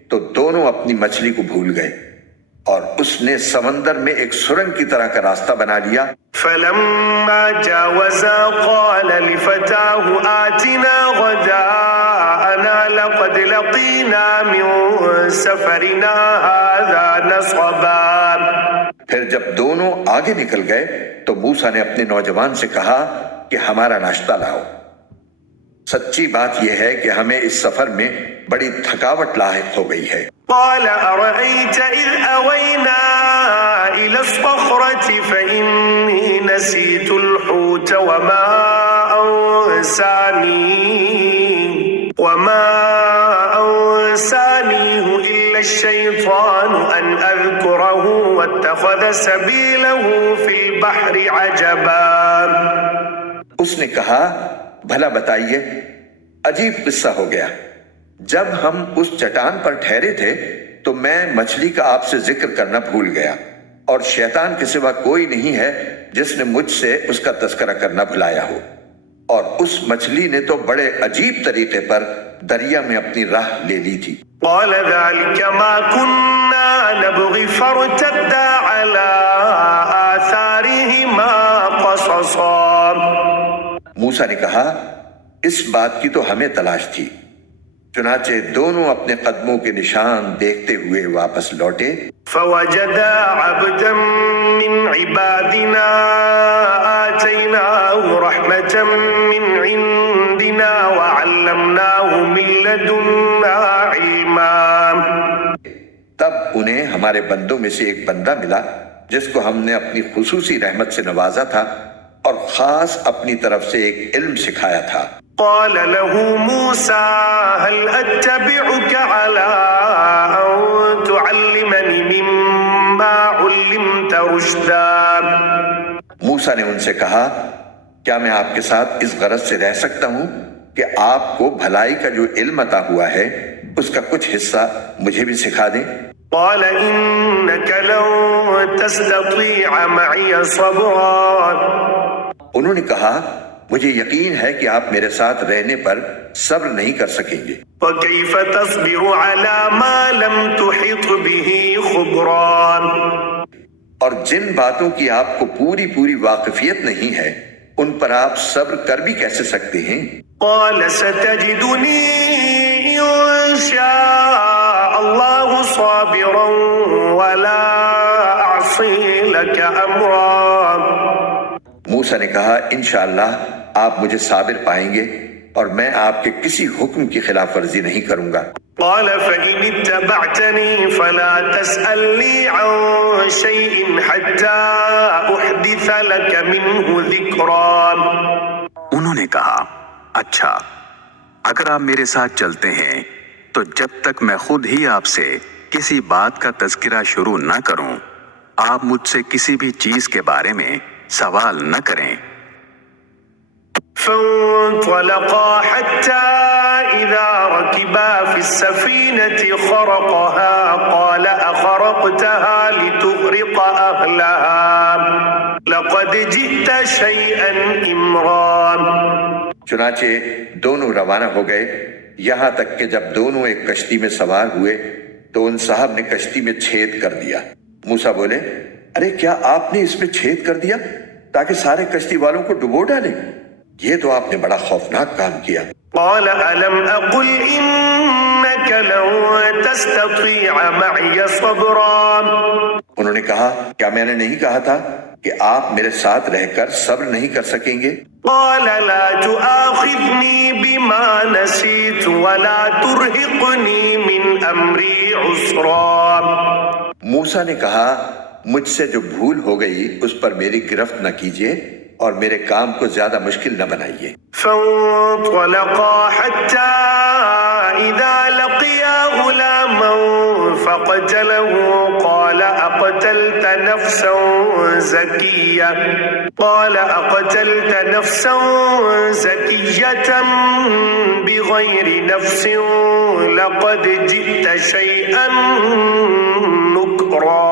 تو دونوں اپنی مچھلی کو بھول گئے، اور اس نے سمندر میں ایک سرنگ کی طرح کا راستہ بنا لیا۔ فَلَمَّا جَاوَزَا قَالَ لِفَتَاهُ آتِنَا غَدَاءَنَا لَقَدْ لَقِينَا مِن سَفَرِنَا هَٰذَا نَصَبًا۔ پھر جب دونوں آگے نکل گئے تو موسیٰ نے اپنے نوجوان سے کہا کہ ہمارا ناشتہ لاؤ۔ سچی بات یہ ہے کہ ہمیں اس سفر میں بڑی تھکاوٹ لاحق ہو گئی ہے۔ قال أرأيت إذ أوينا إلى الصخرة فإني نسيت الحوت وما أنسانيه إلا الشيطان أن أذكره واتخذ سبيله في البحر عجبا۔ اس نے کہا بھلا بتائیے، عجیب قصہ ہو گیا۔ جب ہم اس چٹان پر ٹھہرے تھے تو میں مچھلی کا آپ سے ذکر کرنا بھول گیا، اور شیطان کے سوا کوئی نہیں ہے جس نے مجھ سے اس کا تذکرہ کرنا بھلایا ہو، اور اس مچھلی نے تو بڑے عجیب طریقے پر دریا میں اپنی راہ لے لی تھی۔ قال ذلك ما كنا نبغي فارتدا على آثارهما قصصا۔ موسیٰ نے کہا اس بات کی تو ہمیں تلاش تھی، چنانچہ دونوں اپنے قدموں کے نشان دیکھتے ہوئے واپس لوٹے۔ فوجدا عبدا من عبادنا آتيناه رحمة من عندنا وعلمناه من لدنا علما۔ تب انہیں ہمارے بندوں میں سے ایک بندہ ملا جس کو ہم نے اپنی خصوصی رحمت سے نوازا تھا اور خاص اپنی طرف سے ایک علم سکھایا تھا۔ قال له موسى هل أتبعك على أن تعلمني مما علمت رشدا۔ موسیٰ نے ان سے کہا کیا میں آپ کے ساتھ اس غرض سے رہ سکتا ہوں کہ آپ کو بھلائی کا جو علم عطا ہوا ہے اس کا کچھ حصہ مجھے بھی سکھا دیں۔ قال إنك لن تستطيع معي صبرا۔ انہوں نے کہا مجھے یقین ہے کہ آپ میرے ساتھ رہنے پر صبر نہیں کر سکیں گے۔ وكيف تصبر على ما لم تحط به خبرا۔ اور جن باتوں کی آپ کو پوری پوری واقفیت نہیں ہے ان پر آپ صبر کر بھی کیسے سکتے ہیں؟ قال ستجدني إن شاء الله صابرا ولا أعصي لك أمرا۔ موسیٰ نے کہا انشاءاللہ آپ مجھے صابر پائیں گے اور میں آپ کے کسی حکم کی خلاف ورزی نہیں کروں گا۔ قال فإن اتبعتني فلا تسألني عن شيء حتى أحدث لك منه ذكرا۔ انہوں نے کہا اچھا اگر آپ میرے ساتھ چلتے ہیں تو جب تک میں خود ہی آپ سے کسی بات کا تذکرہ شروع نہ کروں آپ مجھ سے کسی بھی چیز کے بارے میں سوال نہ کریں۔ فانطلقا حتى إذا ركبا في السفينة خرقها قال أخرقتها لتغرق أهلها لقد جئت شيئا إمرا۔ چنانچہ دونوں روانہ ہو گئے، یہاں تک کہ جب دونوں ایک کشتی میں سوار ہوئے تو ان صاحب نے کشتی میں چھید کر دیا۔ موسیٰ بولے ارے کیا آپ نے اس میں چھید کر دیا تاکہ سارے کشتی والوں کو ڈبو ڈالیں؟ یہ تو آپ نے بڑا خوفناک کام کیا۔ قال ألم أقل إنك لن تستطيع معي صبرا۔ انہوں نے کہا کیا میں نے نہیں کہا تھا کہ آپ میرے ساتھ رہ کر صبر نہیں کر سکیں گے؟ قال لا تؤاخذني بما نسيت ولا ترهقني من أمري عسرا۔ موسیٰ نے کہا مجھ سے جو بھول ہو گئی اس پر میری گرفت نہ کیجیے اور میرے کام کو زیادہ مشکل نہ بنائیے۔ فانطلقا حتى إذا لقيا غلاما فقتله قال أقتلت نفسا زكية بغير نفس لقد جئت شيئا نكرا۔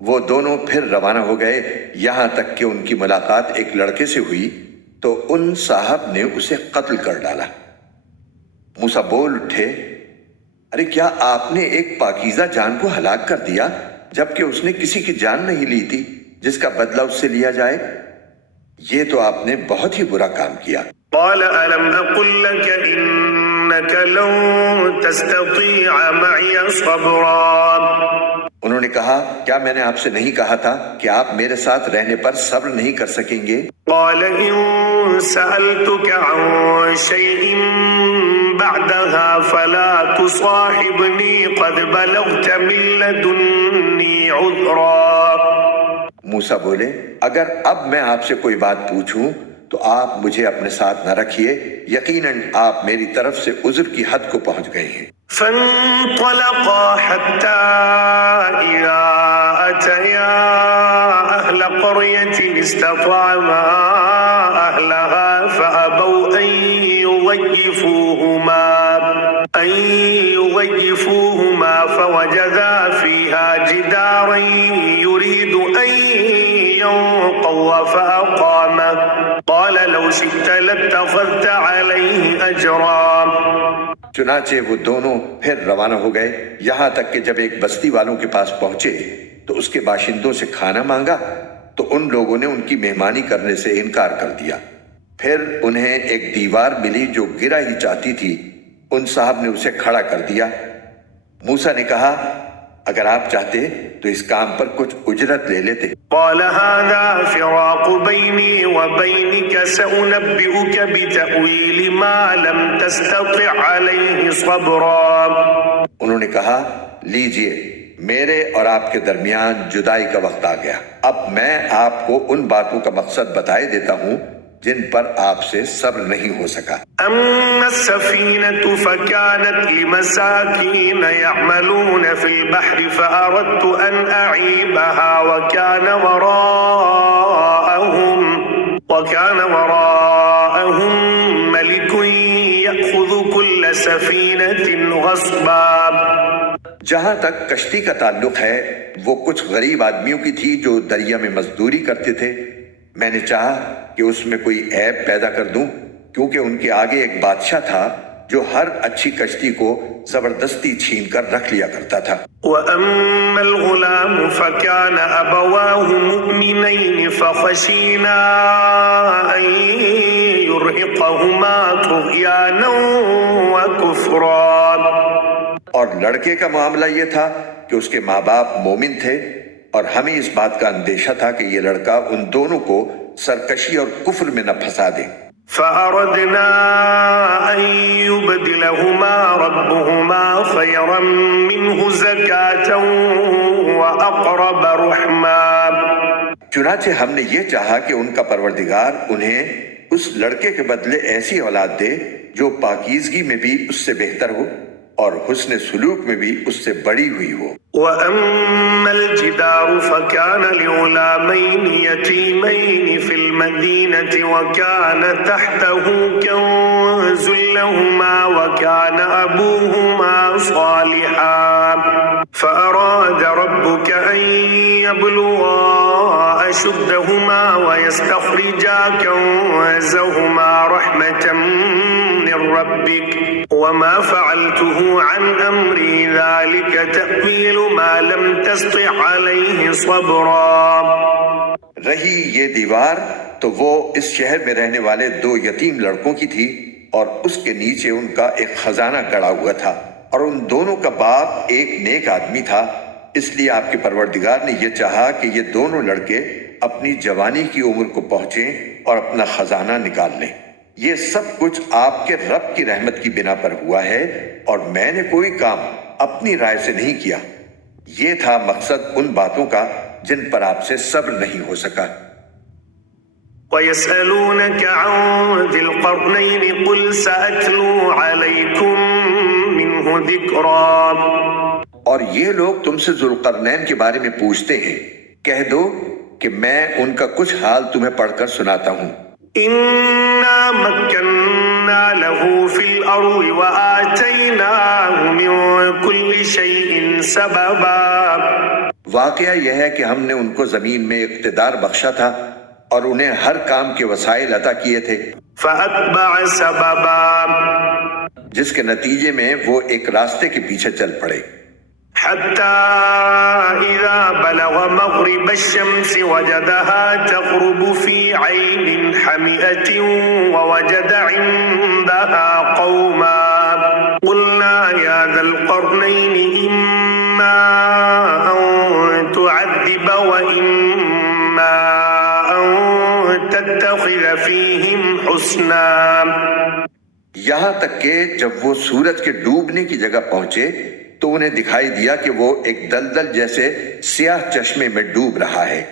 وہ دونوں پھر روانہ ہو گئے یہاں تک کہ ان کی ملاقات ایک لڑکے سے ہوئی تو ان صاحب نے اسے قتل کر ڈالا۔ موسیٰ بول اٹھے ارے کیا آپ نے ایک پاکیزہ جان کو ہلاک کر دیا جبکہ اس نے کسی کی جان نہیں لی تھی جس کا بدلہ اس سے لیا جائے؟ یہ تو آپ نے بہت ہی برا کام کیا۔ قال ألم أقل لك إنك لن تستطيع معي صبرا۔ انہوں نے کہا کیا میں نے آپ سے نہیں کہا تھا کہ آپ میرے ساتھ رہنے پر صبر نہیں کر سکیں گے؟ قال إن سألتك عن شيء بعدها فلا تصاحبني قد بلغت من لدني عذرا. موسیٰ بولے اگر اب میں آپ سے کوئی بات پوچھوں تو آپ مجھے اپنے ساتھ نہ رکھیے، یقیناً آپ میری طرف سے عذر کی حد کو پہنچ گئے ہیں۔ فانطلقا حتى إذا أتيا أهل قرية استطعما أهلها فأبوا أن يضيفوهما فوجدا فيها جدارا يريد أن ينقض فأقامه قال لو شئت لاتخذت عليه أجرا. چنانچہ وہ دونوں پھر روانہ ہو گئے یہاں تک کہ جب ایک بستی والوں کے پاس پہنچے تو اس کے باشندوں سے کھانا مانگا تو ان لوگوں نے ان کی مہمانی کرنے سے انکار کر دیا۔ پھر انہیں ایک دیوار ملی جو گرا ہی چاہتی تھی، ان صاحب نے اسے کھڑا کر دیا۔ موسیٰ نے کہا اگر آپ چاہتے تو اس کام پر کچھ اجرت لے لیتے۔ قال هذا فراق بيني وبينك سأنبئك بتأويل ما لم تستطع عليه صبرا. انہوں نے کہا لیجئے میرے اور آپ کے درمیان جدائی کا وقت آ گیا، اب میں آپ کو ان باتوں کا مقصد بتائے دیتا ہوں جن پر آپ سے صبر نہیں ہو سکا۔ أما السفينة فكانت لمساكين يعملون في البحر فأردت أن أعيبها وكان وراءهم ملك يأخذ كل سفينة غصبا. جہاں تک کشتی کا تعلق ہے وہ کچھ غریب آدمیوں کی تھی جو دریا میں مزدوری کرتے تھے۔ میں نے چاہا کہ اس میں کوئی عیب پیدا کر دوں کیونکہ ان کے آگے ایک بادشاہ تھا جو ہر اچھی کشتی کو زبردستی چھین کر رکھ لیا کرتا تھا۔ وَأَمَّا الْغُلَامُ فَكَانَ أَبَوَاهُ مُؤْمِنَيْنِ فَخَشِينَا أَن يُرْهِقَهُمَا طُغْيَانًا وَكُفْرًا. اور لڑکے کا معاملہ یہ تھا کہ اس کے ماں باپ مومن تھے اور ہمیں اس بات کا اندیشہ تھا کہ یہ لڑکا ان دونوں کو سرکشی اور کفر میں نہ پھنسا دے۔ فأردنا أن يبدلهما ربهما خيرا منه زكاة وأقرب رحما. چنانچہ ہم نے یہ چاہا کہ ان کا پروردگار انہیں اس لڑکے کے بدلے ایسی اولاد دے جو پاکیزگی میں بھی اس سے بہتر ہو اور حسن سلوک میں بھی اس سے بڑی ہوئی ہو۔ وَأَمَّا الْجِدَارُ فَكَانَ لِغُلَامَيْنِ يَتِيمَيْنِ فِي الْمَدِينَةِ وَكَانَ تَحْتَهُ كَنزٌ لَهُمَا وَكَانَ أَبُوهُمَا صَالِحًا فَأَرَادَ رَبُّكَ أَن يَبْلُغَا أَشُدَّهُمَا وَيَسْتَخْرِجَا كَنزَهُمَا رَحْمَةً مِّن رَّبِّكَ وَمَا فَعَلْتُهُ عَنْ أَمْرِي ذَلِكَ تَأْوِيلُ مَا لَمْ تَسْطِع عَلَيْهِ صَبْرًا. رہی یہ دیوار تو وہ اس شہر میں رہنے والے دو یتیم لڑکوں کی تھی اور اس کے نیچے ان کا ایک خزانہ گڑا ہوا تھا اور ان دونوں کا باپ ایک نیک آدمی تھا، اس لیے آپ کے پروردگار نے یہ چاہا کہ یہ دونوں لڑکے اپنی جوانی کی عمر کو پہنچیں اور اپنا خزانہ نکال لیں۔ یہ سب کچھ آپ کے رب کی رحمت کی بنا پر ہوا ہے اور میں نے کوئی کام اپنی رائے سے نہیں کیا۔ یہ تھا مقصد ان باتوں کا جن پر آپ سے صبر نہیں ہو سکا۔ وَيَسْأَلُونَكَ عَنْ ذِي الْقَرْنَيْنِ قُلْ سَأَتْلُو عَلَيْكُمْ مِنْهُ ذِكْرًا. اور یہ لوگ تم سے ذوالقرنین کے بارے میں پوچھتے ہیں، کہہ دو کہ میں ان کا کچھ حال تمہیں پڑھ کر سناتا ہوں۔ إِنَّا مَكَّنَّا لَهُ فِي الْأَرْضِ وَآتَيْنَاهُ مِنْ كُلِّ شَيْءٍ سَبَبًا. واقعہ یہ ہے کہ ہم نے ان کو زمین میں اقتدار بخشا تھا اور انہیں ہر کام کے وسائل عطا کیے تھے۔ فَأَتْبَعَ سَبَبًا. جس کے نتیجے میں وہ ایک راستے کے پیچھے چل پڑے۔ حتى إذا بلغ مغرب الشمس وجدها تغرب في عين حمئة ووجد عندها قوما قلنا يا ذا القرنين إما أن إما أن تتخذ فيهم حسنا. یہاں تک کہ جب وہ سورج کے ڈوبنے کی جگہ پہنچے تو انہیں دکھائی دیا کہ وہ ایک دلدل جیسے سیاہ چشمے میں ڈوب رہا ہے،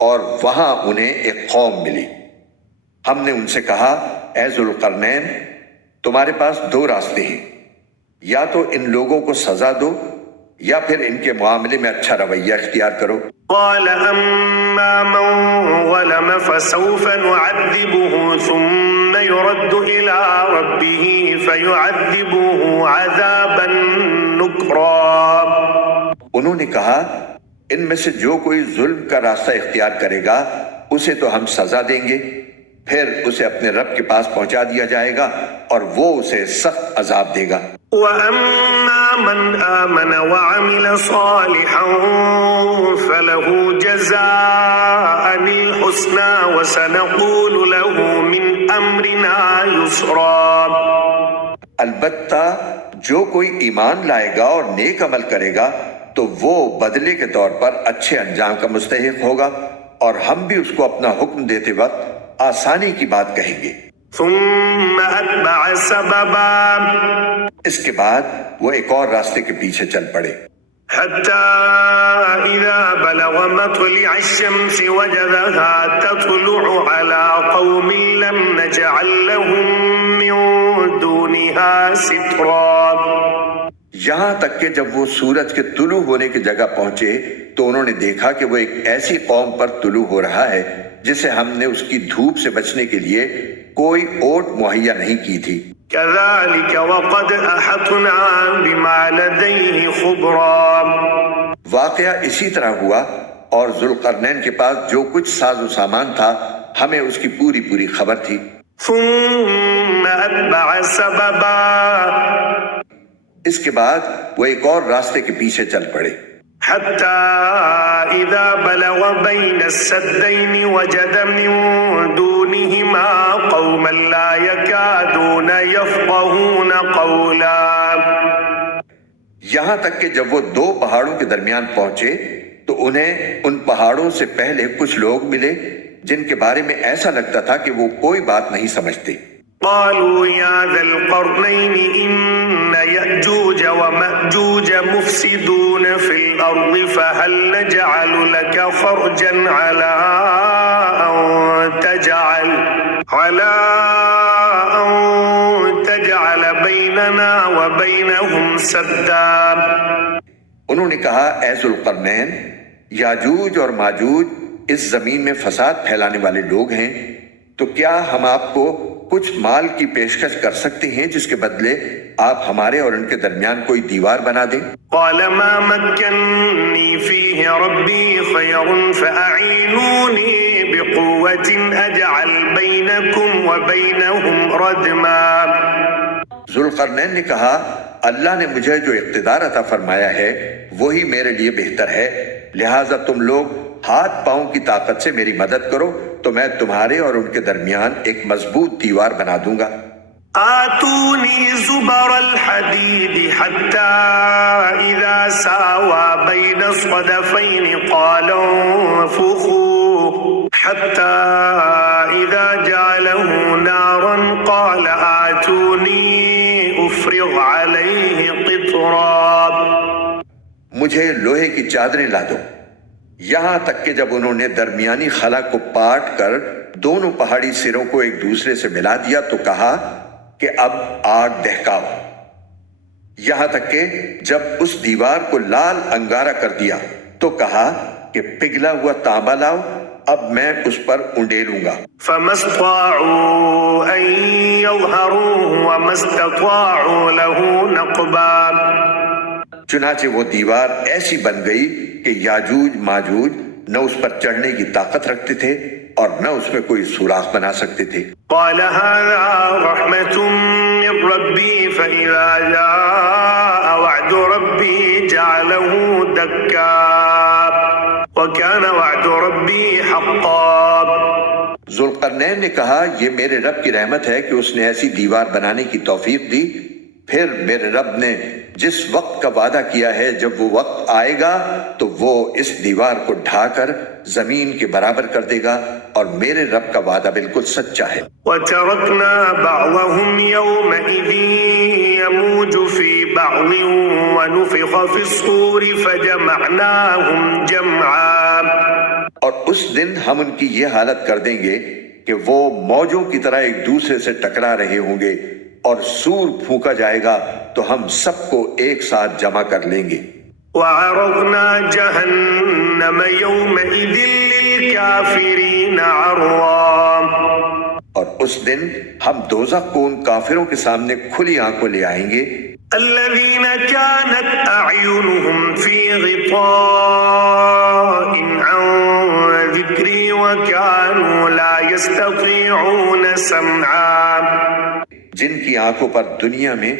اور وہاں انہیں ایک قوم ملی. ہم نے ان سے کہا، اے ذوالقرنین، تمہارے پاس دو راستے ہیں، یا تو ان لوگوں کو سزا دو یا پھر ان کے معاملے میں اچھا رویہ اختیار کرو. قال أما من ظلم فسوف نعذبه ثم يرد إلى ربه فيعذبه عذابا نكرا. انہوں نے کہا، ان میں سے جو کوئی ظلم کا راستہ اختیار کرے گا اسے تو ہم سزا دیں گے، پھر اسے اپنے رب کے پاس پہنچا دیا جائے گا اور وہ اسے سخت عذاب دے گا. وَأَمَّا مَنْ آمَنَ وَعَمِلَ صَالِحًا فَلَهُ جَزَاءً الْحُسْنَى وَسَنَقُولُ لَهُ مِنْ أَمْرِنَا يُسْرًا. البتہ جو کوئی ایمان لائے گا اور نیک عمل کرے گا تو وہ بدلے کے طور پر اچھے انجام کا مستحق ہوگا، اور ہم بھی اس کو اپنا حکم دیتے وقت آسانی کی بات کہیں گے. ثم أتبع سببا. اس کے بعد وہ ایک اور راستے کے پیچھے چل پڑے، حتى إذا بلغ مطلع الشمس وجدها تطلع على قوم لم نجعل لهم من دونها سترا. یہاں تک کہ جب وہ سورج کے طلوع ہونے کی جگہ پہنچے تو انہوں نے دیکھا کہ وہ ایک ایسی قوم پر طلوع ہو رہا ہے جسے ہم نے اس کی دھوپ سے بچنے کے لیے کوئی اوٹ مہیا نہیں کی تھی. كذلك وقد أحطنا بما لديه خبرا. واقعہ اسی طرح ہوا، اور ذوالقرنین کے پاس جو کچھ ساز و سامان تھا ہمیں اس کی پوری خبر تھی. ثم أتبع سببا. اس کے بعد وہ ایک اور راستے کے پیچھے چل پڑے، حتى إذا بلغ بين السدين وجد من دونهما قوما لا يكادون يفقهون قولا. یہاں تک کہ جب وہ دو پہاڑوں کے درمیان پہنچے تو انہیں ان پہاڑوں سے پہلے کچھ لوگ ملے جن کے بارے میں ایسا لگتا تھا کہ وہ کوئی بات نہیں سمجھتے. قالوا يا ذا القرنين إن يأجوج ومأجوج مفسدون في الأرض فهل نجعل لك خرجا على أن تجعل بيننا وبينهم سدا. انہوں نے کہا، اے ذوالقرنین، یاجوج اور ماجوج اس زمین میں فساد پھیلانے والے لوگ ہیں، تو کیا ہم آپ کو کچھ مال کی پیشکش کر سکتے ہیں جس کے بدلے آپ ہمارے اور ان کے درمیان کوئی دیوار بنا دیں؟ قال ما مكنني فيه ربي خير فأعينوني بقوة أجعل بينكم وبينهم ردما. ذوالقرنین نے کہا، اللہ نے مجھے جو اقتدار عطا فرمایا ہے وہی میرے لیے بہتر ہے، لہٰذا تم لوگ ہاتھ پاؤں کی طاقت سے میری مدد کرو تو میں تمہارے اور ان کے درمیان ایک مضبوط دیوار بنا دوں گا. آتوني زبر الحديد حتى إذا ساوى بين الصدفين قال انفخوا حتى إذا جعله نارا قال آتوني أفرغ عليه قطرا. مجھے لوہے کی چادریں لا دو. یہاں تک کہ جب انہوں نے درمیانی خلا کو پاٹ کر دونوں پہاڑی سروں کو ایک دوسرے سے ملا دیا تو کہا کہ اب آگ دہکاؤ. یہاں تک کہ جب اس دیوار کو لال انگارہ کر دیا تو کہا کہ پگھلا ہوا تانبا لاؤ، اب میں اس پر انڈیلوں گا. فما استطاعوا أن يظهروه وما استطاعوا له نقبا. چنانچہ وہ دیوار ایسی بن گئی کہ یاجوج ماجوج نہ اس پر چڑھنے کی طاقت رکھتے تھے اور نہ اس میں کوئی سوراخ بنا سکتے تھے. قال هذا رحمة من ربي فإذا جاء وعد ربي جعله دكا وكان وعد ربي حقا. ذوالقرنین نے کہا، یہ میرے رب کی رحمت ہے کہ اس نے ایسی دیوار بنانے کی توفیق دی پھر میرے رب نے جس وقت کا وعدہ کیا ہے جب وہ وقت آئے گا تو وہ اس دیوار کو ڈھا کر زمین کے برابر کر دے گا، اور میرے رب کا وعدہ بالکل سچا ہے۔ وتركنا بعضهم يومئذ يموج في بعض ونفخ في الصور فجمعناهم جمعا۔ اور اس دن ہم ان کی یہ حالت کر دیں گے کہ وہ موجوں کی طرح ایک دوسرے سے ٹکرا رہے ہوں گے، اور سور پھونکا جائے گا تو ہم سب کو ایک ساتھ جمع کر لیں گے۔ وعرضنا جہنم یومئذ للکافرین عرضا۔ اور اس دن ہم دوزخ کو ان کافروں کے سامنے کھلی آنکھوں لے آئیں گے، الذین كانت اعینهم فی غطاء عن ذکری وكانوا لا يستطيعون سمعا، جن کی آنکھوں پر دنیا میں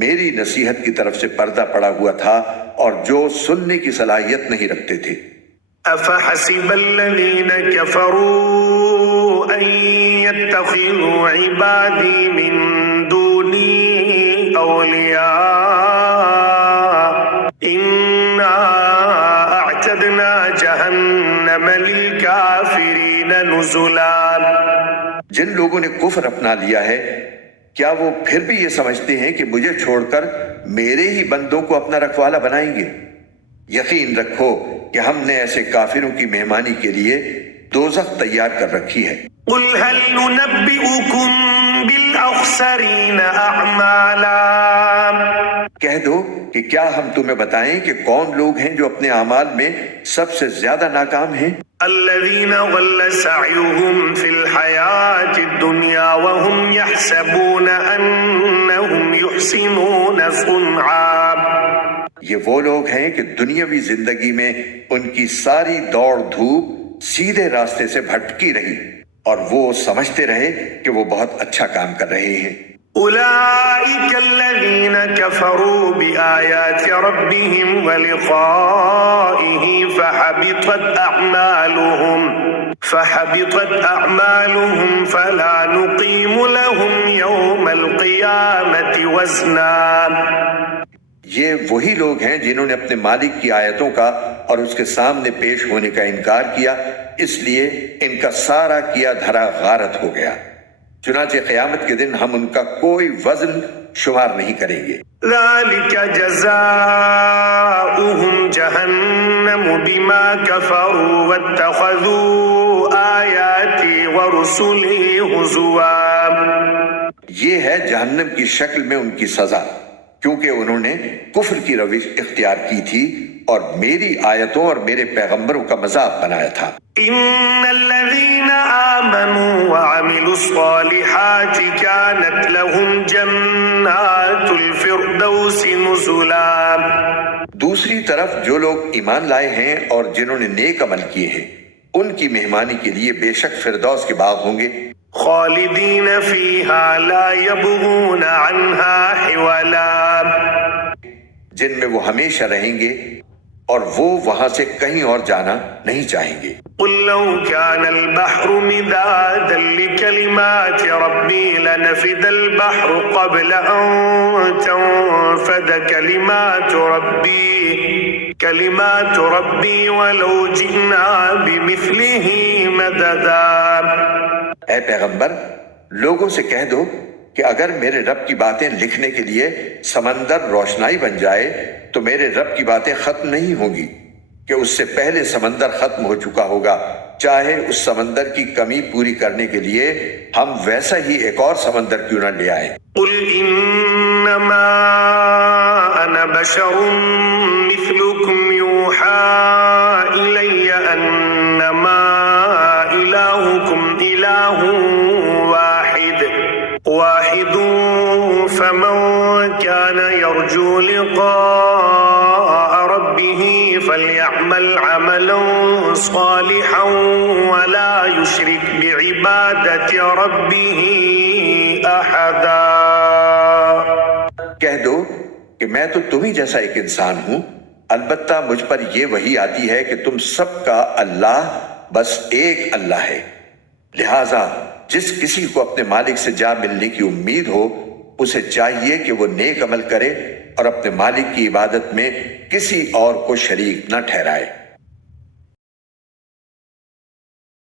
میری نصیحت کی طرف سے پردہ پڑا ہوا تھا اور جو سننے کی صلاحیت نہیں رکھتے تھے۔ افحسب الذین کفروا ان يتخذوا عبادی من دونی اولیاء انا اعتدنا جہنم للکافرین نزلا۔ جن لوگوں نے کفر اپنا لیا ہے، کیا وہ پھر بھی یہ سمجھتے ہیں کہ مجھے چھوڑ کر میرے ہی بندوں کو اپنا رکھوالا بنائیں گے؟ یقین رکھو کہ ہم نے ایسے کافروں کی مہمانی کے لیے دوزخ تیار کر رکھی ہے۔ قل هل ننبئكم بالاخسرین اعمالا، کہہ دو کہ کیا ہم تمہیں بتائیں کہ کون لوگ ہیں جو اپنے اعمال میں سب سے زیادہ ناکام ہیں؟ الذین ضل سعیهم فی الحیاة الدنیا وهم يحسبون انهم يحسنون صنعا، یہ وہ لوگ ہیں کہ دنیاوی زندگی میں ان کی ساری دوڑ دھوپ سیدھے راستے سے بھٹکی رہی اور وہ سمجھتے رہے کہ وہ بہت اچھا کام کر رہے ہیں۔ اولئک الذین کفروا بآیات ربهم ولقائه فحبطت اعمالهم فلا نقیم لهم یوم القیامة وزنا۔ یہ وہی لوگ ہیں جنہوں نے اپنے مالک کی آیتوں کا اور اس کے سامنے پیش ہونے کا انکار کیا، اس لیے ان کا سارا کیا دھرا غارت ہو گیا، چنانچہ قیامت کے دن ہم ان کا کوئی وزن شمار نہیں کریں گے۔ ذلك جزاؤهم جہنم بما کفروا واتخذوا آیاتی ورسلی ہزوا، یہ ہے جہنم کی شکل میں ان کی سزا، کیونکہ انہوں نے کفر کی روش اختیار کی تھی اور میری آیتوں اور میرے پیغمبروں کا مذاق بنایا تھا۔ ان الذین آمنوا وعملوا الصالحات كانت لهم جنات الفردوس نزلا، دوسری طرف جو لوگ ایمان لائے ہیں اور جنہوں نے نیک عمل کیے ہیں، ان کی مہمانی کے لیے بے شک فردوس کے باغ ہوں گے، خالدین فیہا لا یبغون عنہا حولا، جن میں وہ ہمیشہ رہیں گے اور وہ وہاں سے کہیں اور جانا نہیں چاہیں گے۔ قل لو كان البحر مدادا لكلمات ربي لنفد البحر قبل أن تنفد كلمات ربي ولو جئنا بمثله مددا۔ اے پیغمبر، لوگوں سے کہہ دو کہ اگر میرے رب کی باتیں لکھنے کے لیے سمندر روشنائی بن جائے تو میرے رب کی باتیں ختم نہیں ہوں گی کہ اس سے پہلے سمندر ختم ہو چکا ہوگا، چاہے اس سمندر کی کمی پوری کرنے کے لیے ہم ویسا ہی ایک اور سمندر کیوں نہ لے آئیں۔ قل انما انا بشر مثلكم يوحى الي انما الهكم اله واحد فمن كان يرجو لقاء ربه فليعمل عملا صالحا ولا يشرك بعبادة ربه احدا۔ کہہ دو کہ میں تو تمہیں جیسا ایک انسان ہوں، البتہ مجھ پر یہ وحی آتی ہے کہ تم سب کا اللہ بس ایک اللہ ہے، لہٰذا جس کسی کو اپنے مالک سے جا ملنے کی امید ہو اسے چاہیے کہ وہ نیک عمل کرے اور اپنے مالک کی عبادت میں کسی اور کو شریک نہ ٹھہرائے۔